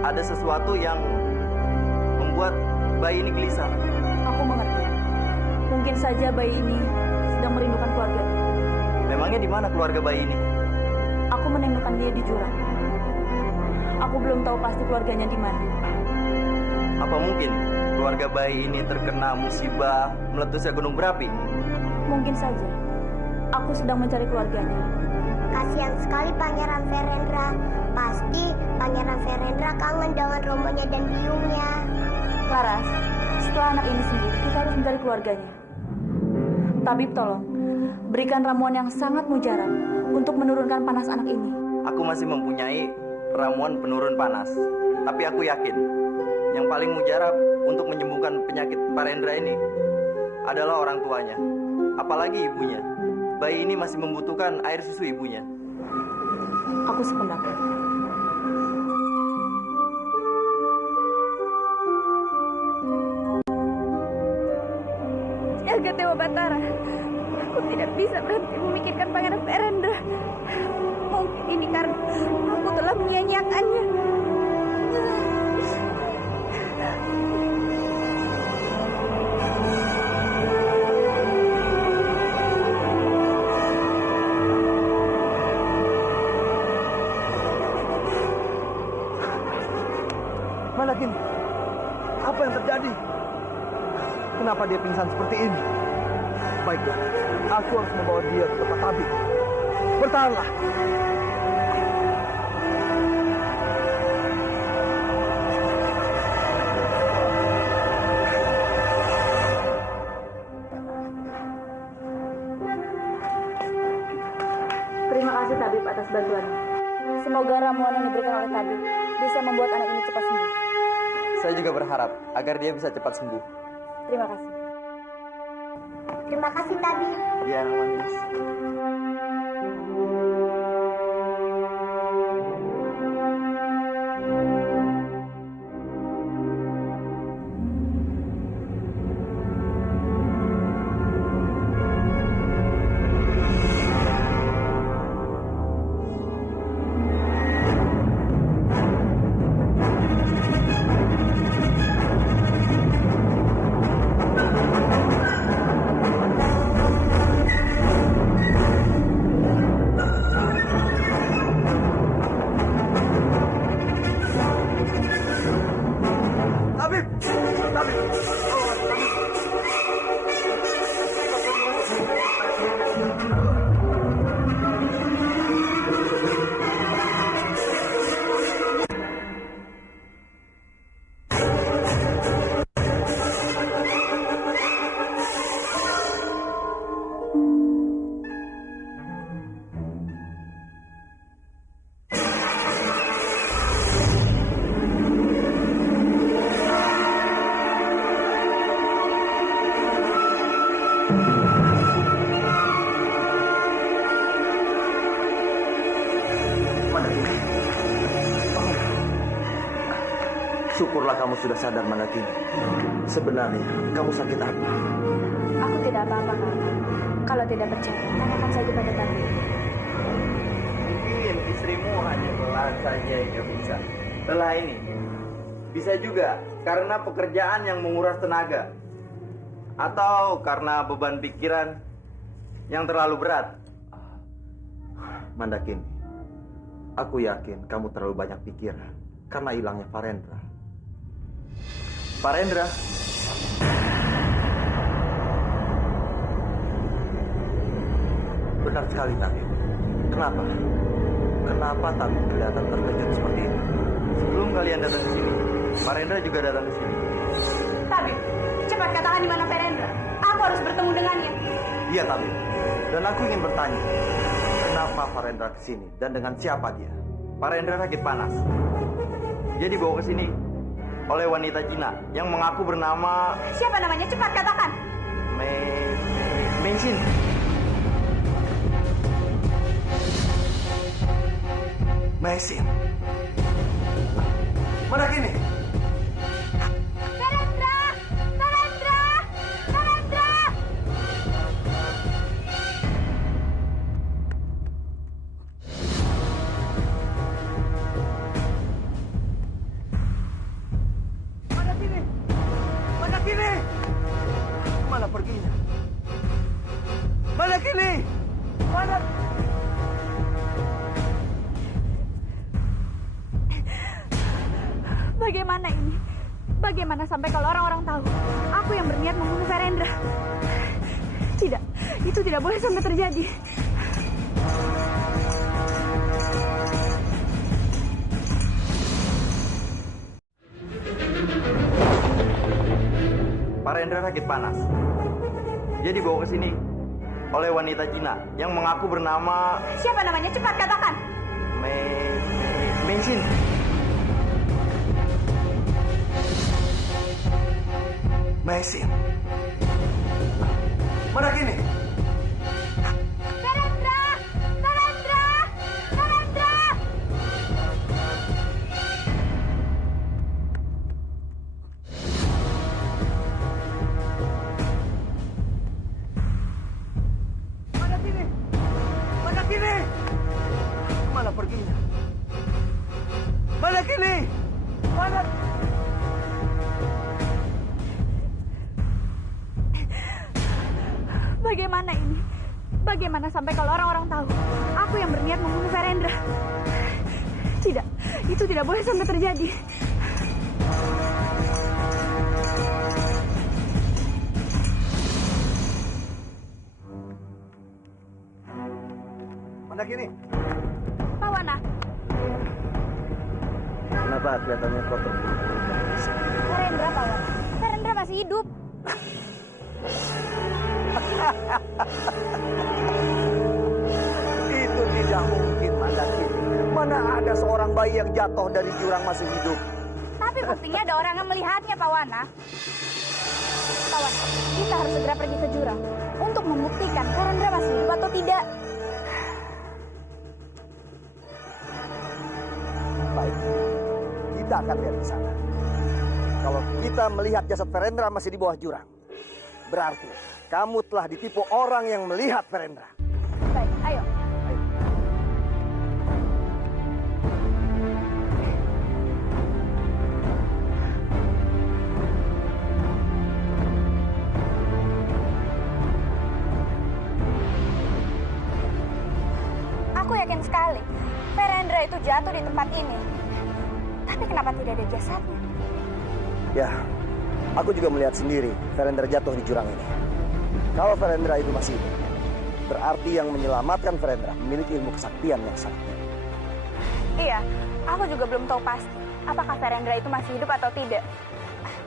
ada sesuatu yang membuat bayi ini gelisah. Aku mengerti. Mungkin saja bayi ini sedang merindukan keluarganya. Memangnya di mana keluarga bayi ini? Aku menemukan dia di jurang. Aku belum tahu pasti keluarganya di mana. Apa mungkin keluarga bayi ini terkena musibah meletusnya gunung berapi? Mungkin saja. Aku sedang mencari keluarganya. Kasihan sekali Pangeran Verendra. Pasti Pangeran Verendra kangen dengan romonya dan biungnya. Laras, setelah anak ini sembuh, kita harus mencari keluarganya. Tabib, tolong berikan ramuan yang sangat mujarab untuk menurunkan panas anak ini. Aku masih mempunyai ramuan penurun panas. Tapi aku yakin yang paling mujarab untuk menyembuhkan penyakit Parendra ini adalah orang tuanya, apalagi ibunya. Bayi ini masih membutuhkan air susu ibunya. Aku sependapat. Jaga Dewa Batara, aku tidak bisa berhenti memikirkan Pangeran Verendra. Mungkin ini karena aku telah menyia-nyiakannya. Malakin, apa yang terjadi? Kenapa dia pingsan seperti ini? Baiklah, aku harus membawa dia ke tempat tabib. Bertahanlah. Terima kasih tabib atas bantuannya. Semoga ramuan yang diberikan oleh tabib bisa membuat anak ini cepat sembuh. Saya juga berharap agar dia bisa cepat sembuh. Terima kasih. Terima kasih tabib. Ya, manis. Syukurlah kamu sudah sadar, Mandakini. Sebenarnya kamu sakit apa? Aku tidak apa-apa, Kakak. Kalau tidak percaya, tanyakan saja pada tabib. Mungkin istrimu hanya lelah saja yang bisa. Lelah ini bisa juga karena pekerjaan yang menguras tenaga, atau karena beban pikiran yang terlalu berat. Mandakini, aku yakin kamu terlalu banyak pikiran karena hilangnya Farendra. Farendra? Benar sekali, Tabib. Kenapa? Kenapa Tabib kelihatan terkejut seperti itu? Sebelum kalian datang ke sini, Farendra juga datang ke sini. Tabib, cepat katakan di mana Farendra. Aku harus bertemu dengannya. Iya, Tabib. Dan aku ingin bertanya, kenapa Farendra ke sini dan dengan siapa dia? Farendra sakit panas. Dia dibawa ke sini oleh wanita Cina yang mengaku bernama... Siapa namanya? Cepat katakan. Mengsin. Mengsin. Mana kini? Farendra! Farendra! Farendra! Mana kini? Mana kini? Mana perginya? Mana kini? Mana? Bagaimana ini? Bagaimana sampai kalau orang-orang tahu aku yang berniat membunuh Farendra? Tidak, itu tidak boleh sampai terjadi. Farendra sakit panas. Dia dibawa ke sini oleh wanita Cina yang mengaku bernama... Siapa namanya? Cepat katakan. Mengsin. Mengsin. Mana kini? Farendra! Farendra! Farendra! Mana kini? Mana kini? Mana perginya? Mana kini? Mana? Bagaimana ini? Bagaimana sampai kalau orang-orang tahu aku yang berniat membunuh Farendra? Tidak, itu tidak boleh sampai terjadi. Mana kini? Pawana, Kenapa kelihatannya kotor? Farendra, Pawana. Farendra masih hidup. Itu tidak mungkin, Mandakini. Mana ada seorang bayi yang jatuh dari jurang masih hidup? Tapi buktinya ada orang yang melihatnya, Pawana. Pawana, kita harus segera pergi ke jurang untuk membuktikan Farendra masih hidup atau tidak. Baik, kita akan lihat di sana. Kalau kita melihat jasad Farendra masih di bawah jurang, berarti kamu telah ditipu orang yang melihat Farendra. Baik, ayo. Aku yakin sekali Farendra itu jatuh di tempat ini. Tapi kenapa tidak ada jasadnya? Ya, aku juga melihat sendiri Farendra jatuh di jurang ini. Kalau Farendra itu masih hidup, berarti yang menyelamatkan Farendra memiliki ilmu kesaktian yang sangat tinggi. Iya, aku juga belum tahu pasti apakah Farendra itu masih hidup atau tidak.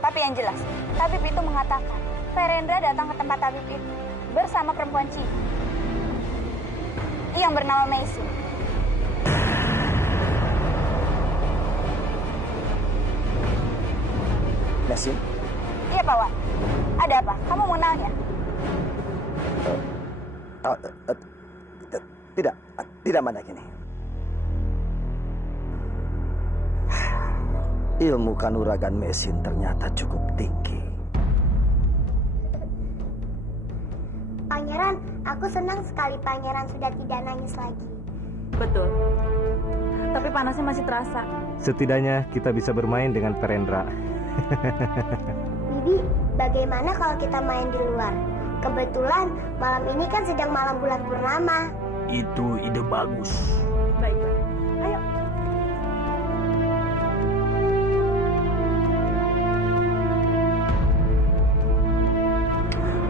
Tapi yang jelas, tabib itu mengatakan Farendra datang ke tempat tabib itu bersama perempuan Cina yang bernama Mengsin. Mengsin? Iya, Pak Wan. Ada apa? Kamu mengenalnya? Tidak Mandakini. ilmu kanuragan mesin ternyata cukup tinggi. Pangeran, aku senang sekali Pangeran sudah tidak nangis lagi. Betul. Tapi panasnya masih terasa. Setidaknya kita bisa bermain dengan Perendra. Bibi, bagaimana kalau kita main di luar? Kebetulan malam ini kan sedang malam bulan purnama. Itu ide bagus. Baik, ayo.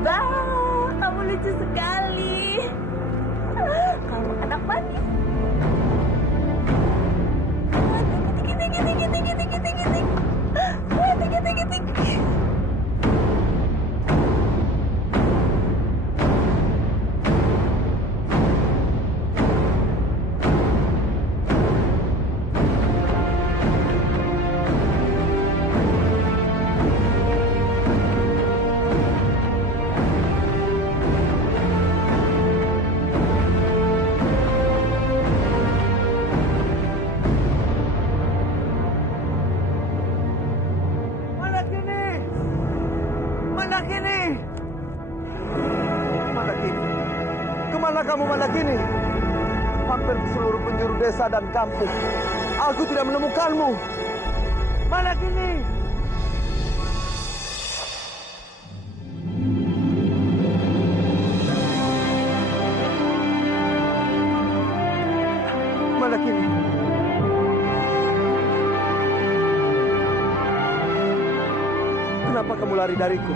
Bah, kamu lucu sekali. Kamu anak manis. Mandakini, hampir di seluruh penjuru desa dan kampung, aku tidak menemukanmu. Mandakini. Mandakini. Kenapa kamu lari dariku?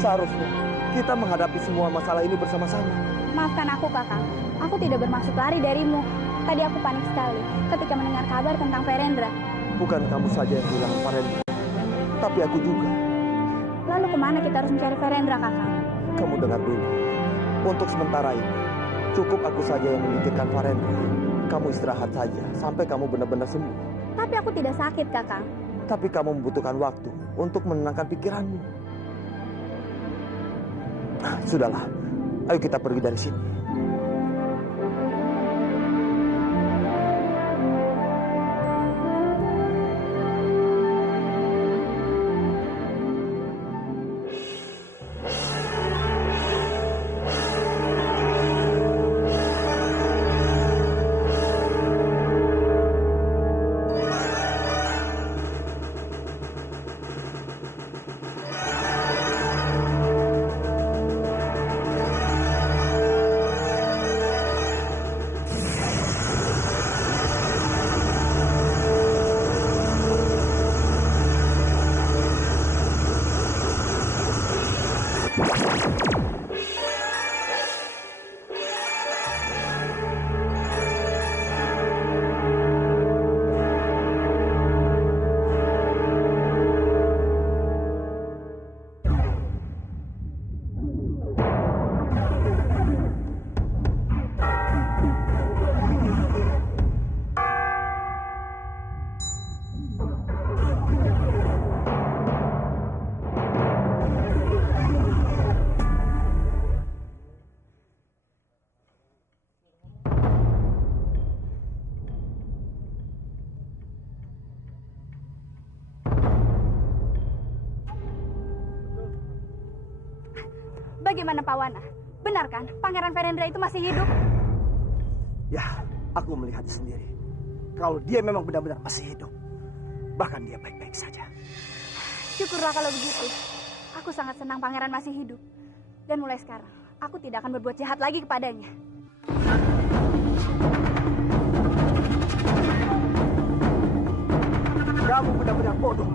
Seharusnya kita menghadapi semua masalah ini bersama-sama. Maafkan aku, Kakang. Aku tidak bermaksud lari darimu. Tadi aku panik sekali ketika mendengar kabar tentang Perendra. Bukan kamu saja yang hilang Perendra, tapi aku juga. Lalu kemana kita harus mencari Perendra, Kakang? Kamu dengar dulu. Untuk sementara ini, cukup aku saja yang memikirkan Perendra. Kamu istirahat saja sampai kamu benar-benar sembuh. Tapi aku tidak sakit, Kakang. Tapi kamu membutuhkan waktu untuk menenangkan pikiranmu. Sudahlah. Ayo kita pergi dari sini. Bagaimana Pak Wana? Benar kan Pangeran Perendra itu masih hidup? Ya, aku melihat sendiri. Kalau dia memang benar-benar masih hidup. Bahkan dia baik-baik saja. Syukurlah kalau begitu. Aku sangat senang Pangeran masih hidup. Dan mulai sekarang, aku tidak akan berbuat jahat lagi kepadanya. Kamu benar-benar bodoh.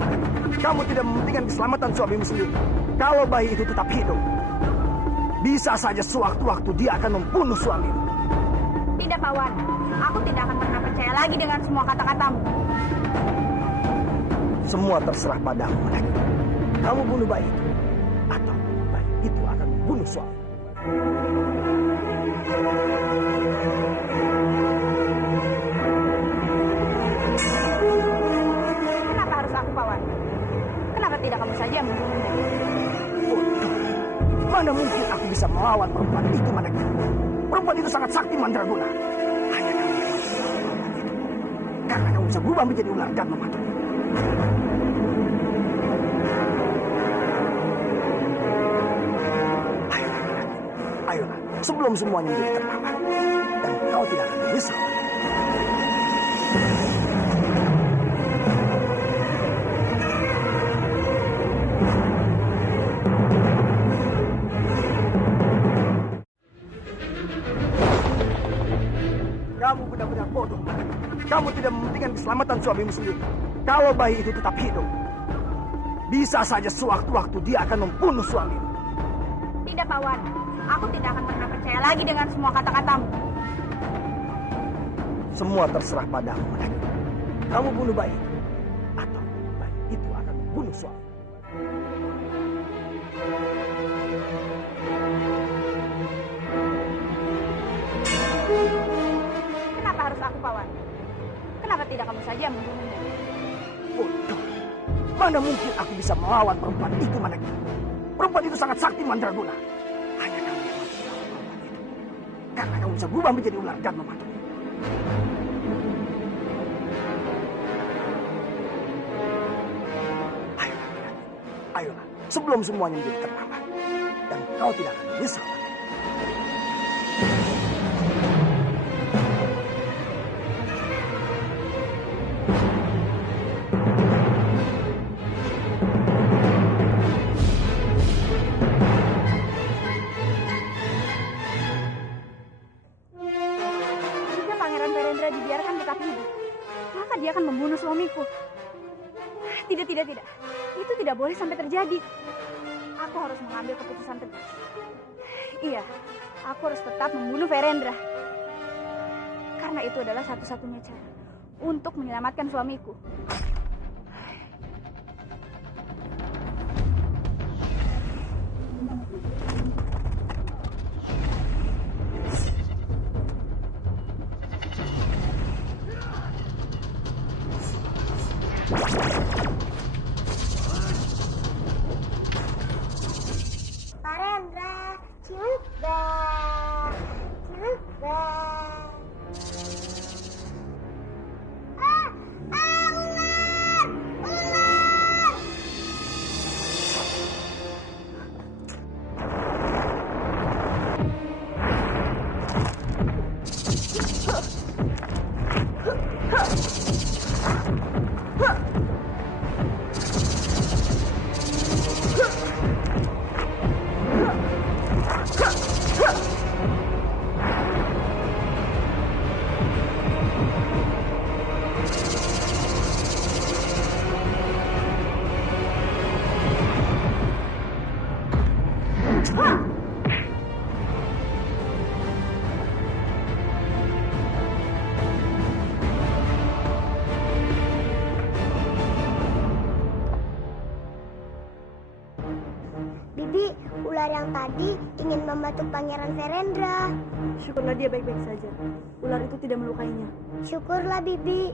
Kamu tidak mementingkan keselamatan suamimu sendiri. Kalau bayi itu tetap hidup, bisa saja sewaktu-waktu dia akan membunuh suamimu. Tidak, Pak Wan. Aku tidak akan pernah percaya lagi dengan semua kata-katamu. Semua terserah padamu, Manek. Kamu bunuh bayi itu, atau bayi itu akan membunuh suami. Kenapa harus aku, Pak Wan? Kenapa tidak kamu saja yang membunuhnya? Mana mungkin aku bisa melawan perempuan itu, Manek? Perempuan itu sangat sakti mandraguna. Hanya kamu yang bisa melawan itu. Karena kamu bisa berubah menjadi ular dan mematuhi. sebelum semuanya menjadi terlambat. Dan kau tidak akan menyesal. Kamu benar-benar bodoh. Kamu tidak mementingkan keselamatan suamimu sendiri. Kalau bayi itu tetap hidup, bisa saja sewaktu-waktu dia akan membunuh suamimu. Tidak, Pak Wan. Aku tidak akan pernah percaya lagi dengan semua kata-katamu. Semua terserah padamu, Manaki. Kamu bunuh bayi itu, atau bayi itu akan membunuh suami. Kenapa harus aku, Pak Wan? Kenapa tidak kamu saja yang membunuhnya? Bodoh. Mana mungkin aku bisa melawan perempuan itu, Manaki? Perempuan itu sangat sakti mandraguna. Hanya kamu yang mampu melawan perempuan itu. Karena kamu bisa berubah menjadi ular dan mematuhi. Ayolah, Manaki. Ayolah, sebelum semuanya menjadi terlambat. Dan kau tidak akan menyesal. Dibiarkan tetap hidup, maka dia akan membunuh suamiku. Tidak. Itu tidak boleh sampai terjadi. Aku harus mengambil keputusan tegas. Iya, aku harus tetap membunuh Verendra. Karena itu adalah satu-satunya cara untuk menyelamatkan suamiku. Parendra, Cilukba. Bibi, ular yang tadi ingin membantu Pangeran Verendra. Syukurlah dia baik-baik saja. Ular itu tidak melukainya. Syukurlah, Bibi.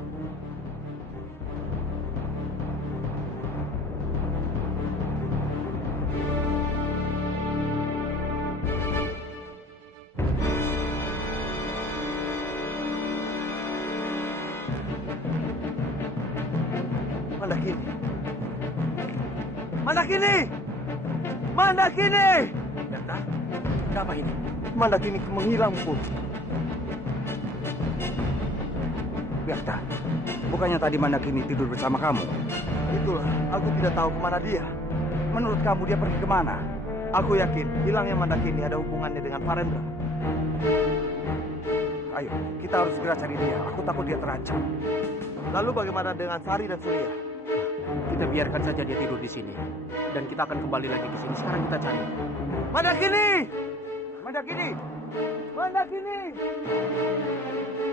Mandakini! Berta, kenapa ini? Mandakini menghilang, Pur. Berta, bukannya tadi Mandakini tidur bersama kamu? Itulah, aku tidak tahu kemana dia. Menurut kamu dia pergi kemana? Aku yakin hilangnya Mandakini ada hubungannya dengan Parendra. Ayo, kita harus segera cari dia. Aku takut dia terancam. Lalu bagaimana dengan Sari dan Surya? Kita biarkan saja dia tidur di sini. Dan kita akan kembali lagi ke sini. Sekarang kita cari. Mandakini! Mandakini! Mandakini!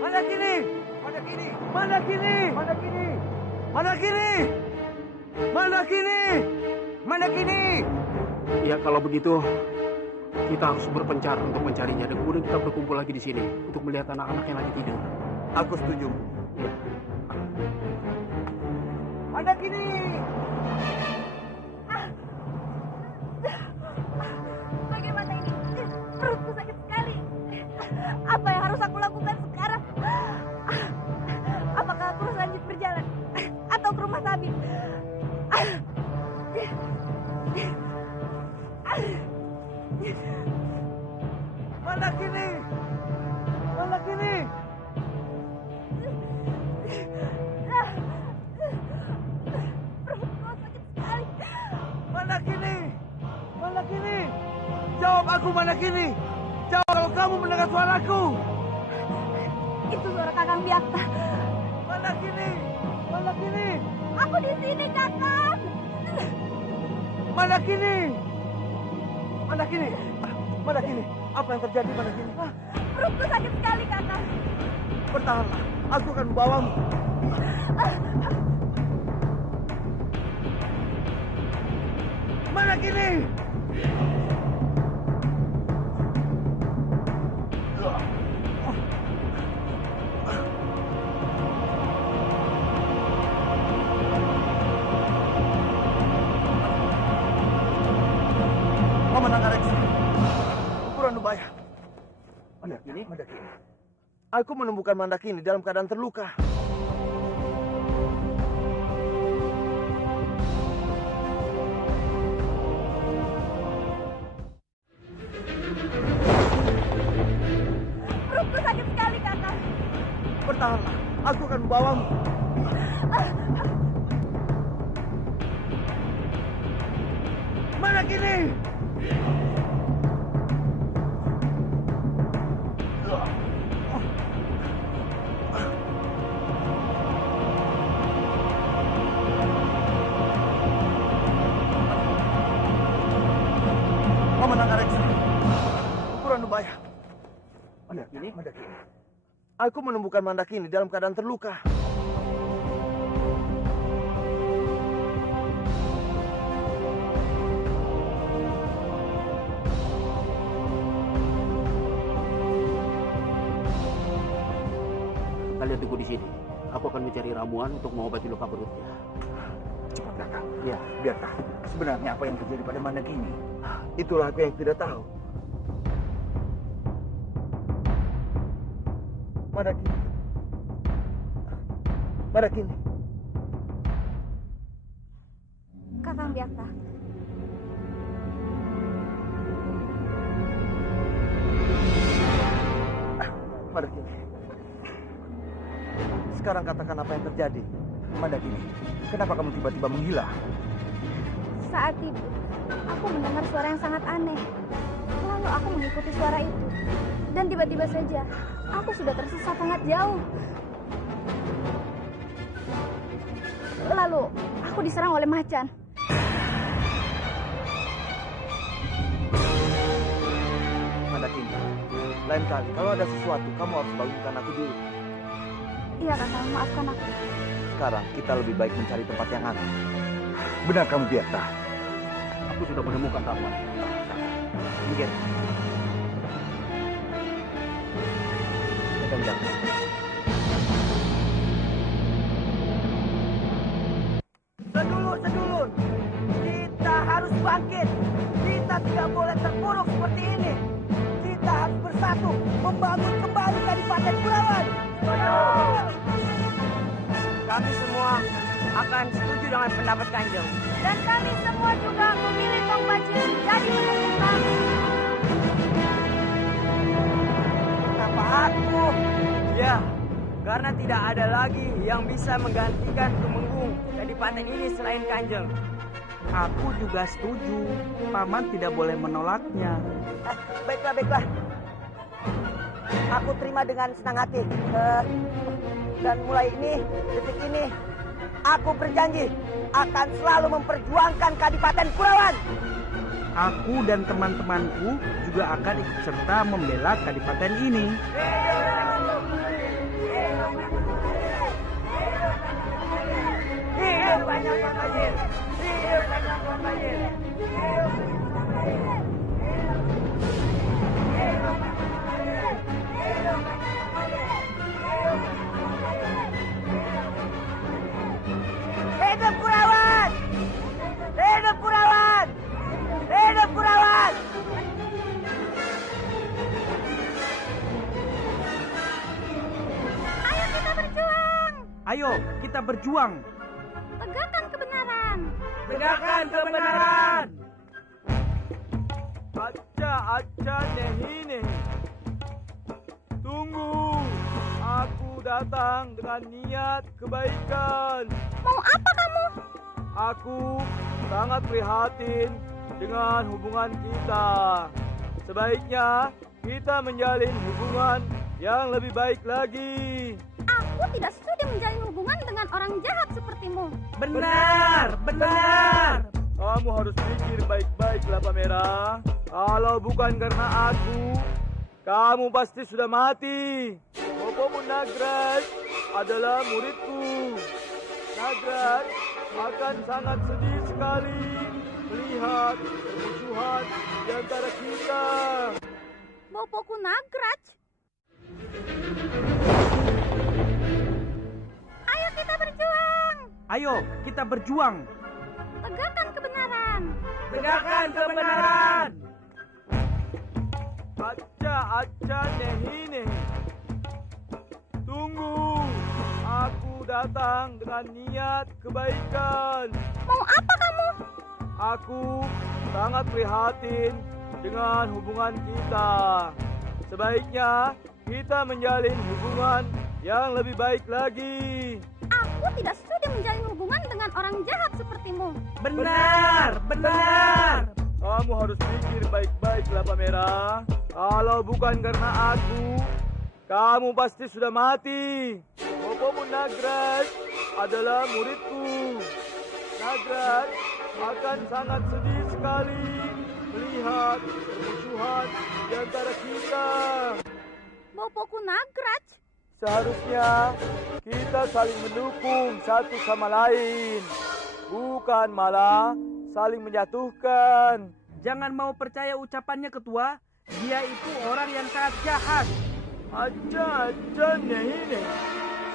Mandakini! Mandakini! Mandakini! Mandakini! Mandakini! Mandakini! Mandakini! Ya, kalau begitu kita harus berpencar untuk mencarinya. Dan kemudian kita berkumpul lagi di sini untuk melihat anak-anak yang lagi tidur. Aku setuju. Ya. Mandakini! Bagaimana ini? Perutku sakit sekali. Apa yang harus aku lakukan sekarang? Apakah aku harus lanjut berjalan? Atau ke rumah tabib? Mandakini! Suaraku mana kini? Jawab kalau kamu mendengar suaraku. Itu suara Kakang Byakta. Mana kini? Mana kini? Aku di sini, Kakang. Mana kini? Mana kini? Mana kini? Apa yang terjadi mana kini? Perutku sakit sekali, Kakang. Bertahanlah, aku akan membawamu. Mana kini? Paman Anggareksa, Purandubaya. Mandakini? Mandakini. Aku menemukan Mandakini dalam keadaan terluka. Perutku sakit sekali, Kakang. Bertahanlah, aku akan membawamu. Mana kini? Paman Anggareksa, Purandubaya. Mandakini? Mandakini. Aku menemukan Mandakini dalam keadaan terluka. Kalian tunggu di sini. Aku akan mencari ramuan untuk mengobati luka perutnya. Cepat, Kakak. Ya, biarkan. Sebenarnya apa yang terjadi pada Mandakini? Itulah aku yang tidak tahu. Mandakini. Mandakini. Kakang Byakta. Mandakini. Sekarang katakan apa yang terjadi. Mandakini, kenapa kamu tiba-tiba menghilang? Saat tidur, aku mendengar suara yang sangat aneh. Lalu aku mengikuti suara itu. Dan tiba-tiba saja, aku sudah tersesat sangat jauh. Lalu, aku diserang oleh macan. Mandakini, lain kali kalau ada sesuatu, kamu harus bangunkan aku dulu. Iya, Kakang, maafkan aku. Sekarang kita lebih baik mencari tempat yang aman. Benar kamu, Byakta. Aku sudah menemukan ramuan. Mungkin. Mudah-mudahan. Sedulur, kita harus bangkit. Kita tidak boleh terpuruk seperti ini. Kita harus bersatu, membangun kembali Kadipaten Kurawan. Kami semua akan setuju dengan pendapat Kanjeng. Dan kami semua juga memilih Tong Bajil jadi pendukung kami. Kenapa aku? Ya, karena tidak ada lagi yang bisa menggantikan Tumenggung Kadipaten ini selain Kanjeng. Aku juga setuju. Paman tidak boleh menolaknya. Baiklah. Aku terima dengan senang hati. Dan mulai detik ini, aku berjanji akan selalu memperjuangkan Kadipaten Kurawan. Aku dan teman-temanku juga akan ikut serta membela Kadipaten ini. Hidup Kanjeng Tuan Bajil! Hidup Kanjeng Tuan Bajil! Hidup Kurawan! Hidup Kurawan! Hidup Kurawan! Ayo kita berjuang! Ayo, kita berjuang! Tegakkan kebenaran! Tegakkan kebenaran! Aca nehi. Tunggu, aku datang dengan niat kebaikan. Mau apa kamu? Aku sangat prihatin dengan hubungan kita. sebaiknya kita menjalin hubungan yang lebih baik lagi. Aku tidak sudi menjalin hubungan dengan orang jahat sepertimu. Benar, benar. Kamu harus pikir baik-baik, Kelapa Merah. Kalau bukan karena aku, kamu pasti sudah mati. Bopomu Nagraj adalah muridku. Nagraj akan sangat sedih sekali melihat permusuhan di antara kita. Bopoku Nagraj. Ayo kita berjuang. Ayo kita berjuang. Tegakkan kebenaran. Tegakkan kebenaran. Aca nehi nehi. Tunggu, aku datang dengan niat kebaikan. Mau apa kamu? Aku sangat prihatin dengan hubungan kita. Sebaiknya kita menjalin hubungan yang lebih baik lagi. Aku tidak sudi menjalin hubungan dengan orang jahat sepertimu. Benar, benar. Kamu harus pikir baik-baik, Kelapa Merah. Kalau bukan karena aku, kamu pasti sudah mati. Bopomu Nagraj adalah muridku. Nagraj akan sangat sedih sekali melihat permusuhan di antara kita. Bopoku Nagraj. Seharusnya kita saling mendukung satu sama lain, bukan malah saling menjatuhkan. Jangan mau percaya ucapannya, Ketua. Dia itu orang yang sangat jahat. Aja nehi.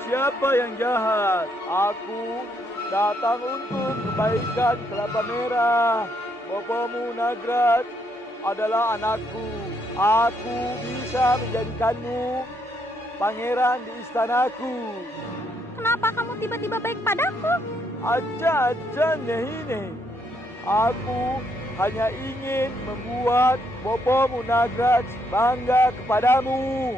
Siapa yang jahat? Aku datang untuk kebaikan Kelapa Merah. Bopomu Nagraj adalah anakku. Aku bisa menjadikanmu pangeran di istanaku. Kenapa kamu tiba-tiba baik padaku? Aja nehi. Aku hanya ingin membuat Bopomu Nagraj bangga kepadamu.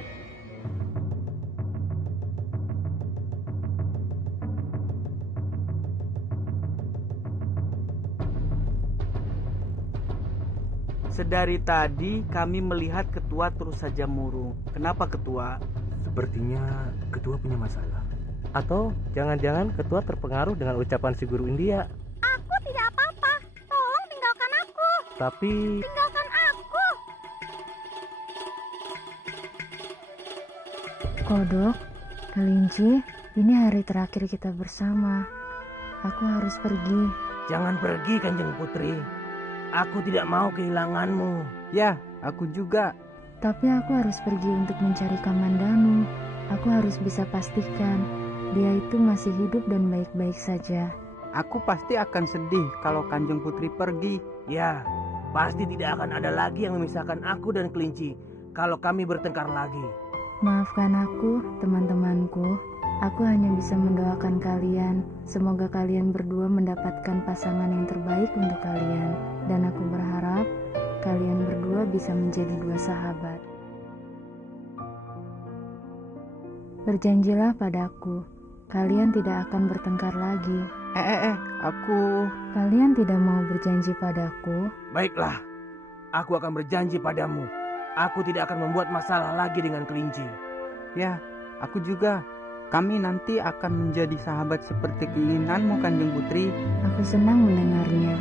Sedari tadi kami melihat Ketua terus saja murung. Kenapa, Ketua? Sepertinya Ketua punya masalah. Atau jangan-jangan Ketua terpengaruh dengan ucapan si guru India. Aku tidak apa-apa. Tolong tinggalkan aku. Tapi... Tinggalkan aku. Kodok, kelinci, ini hari terakhir kita bersama. Aku harus pergi. Jangan pergi, Kanjeng Putri. Aku tidak mau kehilanganmu. Ya, aku juga. Tapi aku harus pergi untuk mencari Kamandanu. Aku harus bisa pastikan dia itu masih hidup dan baik-baik saja. Aku pasti akan sedih kalau Kanjeng Putri pergi. Ya, pasti tidak akan ada lagi yang memisahkan aku dan kelinci kalau kami bertengkar lagi. Maafkan aku, teman-temanku. Aku hanya bisa mendoakan kalian. Semoga kalian berdua mendapatkan pasangan yang terbaik untuk kalian. Dan aku berharap kalian berdua bisa menjadi dua sahabat. Berjanjilah padaku, kalian tidak akan bertengkar lagi. Kalian tidak mau berjanji padaku? Baiklah, aku akan berjanji padamu. Aku tidak akan membuat masalah lagi dengan kelinci. Ya, aku juga. Kami nanti akan menjadi sahabat seperti keinginanmu, Kanjeng Putri. Aku senang mendengarnya.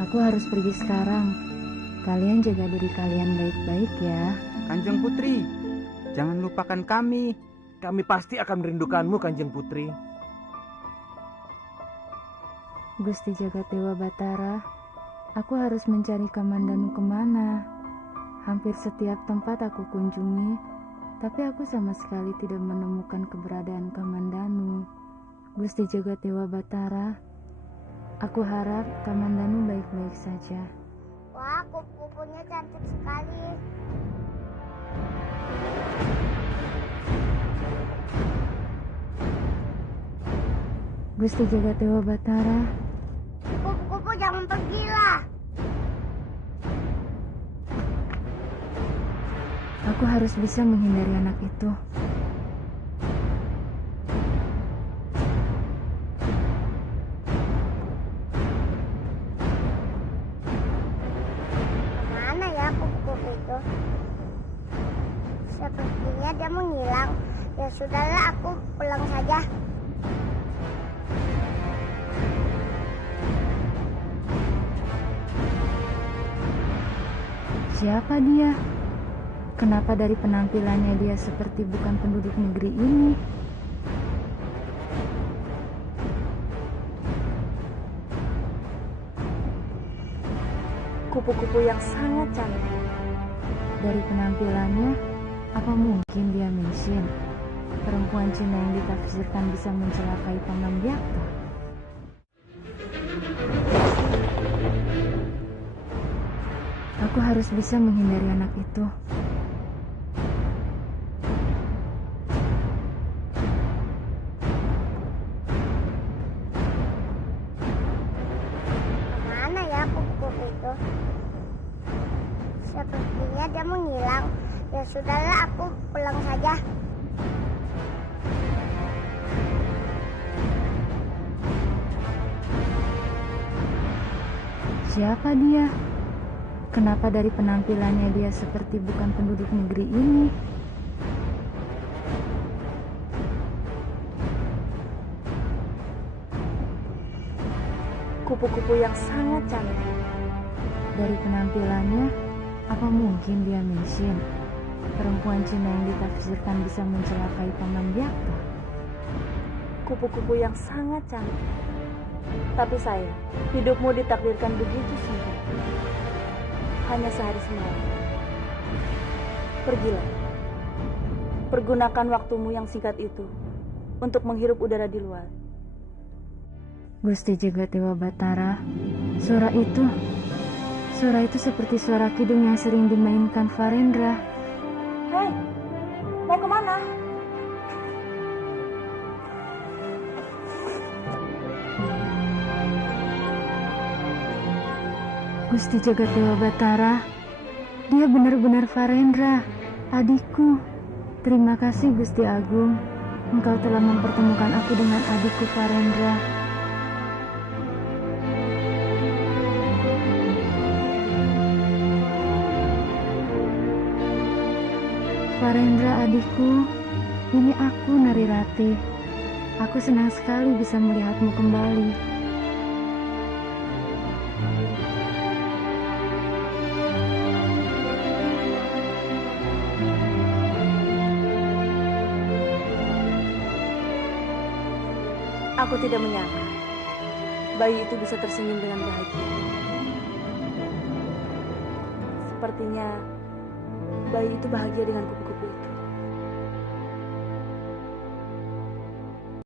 Aku harus pergi sekarang. Kalian jaga diri kalian baik-baik ya. Kanjeng Putri, jangan lupakan kami. Kami pasti akan merindukanmu, Kanjeng Putri. Gusti Jagadewa Batara, aku harus mencari Kamandanu kemana? Hampir setiap tempat aku kunjungi, tapi aku sama sekali tidak menemukan keberadaan Kamandanu. Gusti Jagadewa Batara, aku harap Kamandanu baik-baik saja. Wah, kupu-kupunya cantik sekali. Gusti Jagadewa Batara, Kupu-kupu jangan pergilah. aku harus bisa menghindari anak itu. Kemana ya kupu-kupu Sepertinya dia menghilang. Ya sudahlah, aku pulang saja. Siapa dia? Kenapa dari penampilannya dia seperti bukan penduduk negeri ini? Kupu-kupu yang sangat cantik. Dari penampilannya, apa mungkin dia Menshin? Perempuan Cina yang ditafsirkan bisa mencelakai Paman Byakta. Aku harus bisa menghindari anak itu. Mana ya kupu-kupu itu? Sepertinya dia menghilang. Ya sudahlah, aku pulang saja. Siapa dia? Kenapa dari penampilannya dia seperti bukan penduduk negeri ini? Kupu-kupu yang sangat cantik. Dari penampilannya, apa mungkin dia Menshin? Perempuan Cina yang ditafsirkan bisa mencelakai Paman Byakta. Kupu-kupu yang sangat cantik. Tapi sayang, hidupmu ditakdirkan begitu singkat. Hanya sehari semalam. Pergilah. Pergunakan waktumu yang singkat itu untuk menghirup udara di luar. Gusti Jagadewa Batara, suara itu seperti suara kidung yang sering dimainkan Farendra. Hei, mau kemana? Gusti Jagadewa Batara, dia benar-benar Farendra, adikku. Terima kasih Gusti Agung, engkau telah mempertemukan aku dengan adikku Farendra. Farendra adikku, ini aku Narirati. Aku senang sekali bisa melihatmu kembali. Aku tidak menyangka bayi itu bisa tersenyum dengan bahagia. Sepertinya bayi itu bahagia dengan kupu-kupu itu.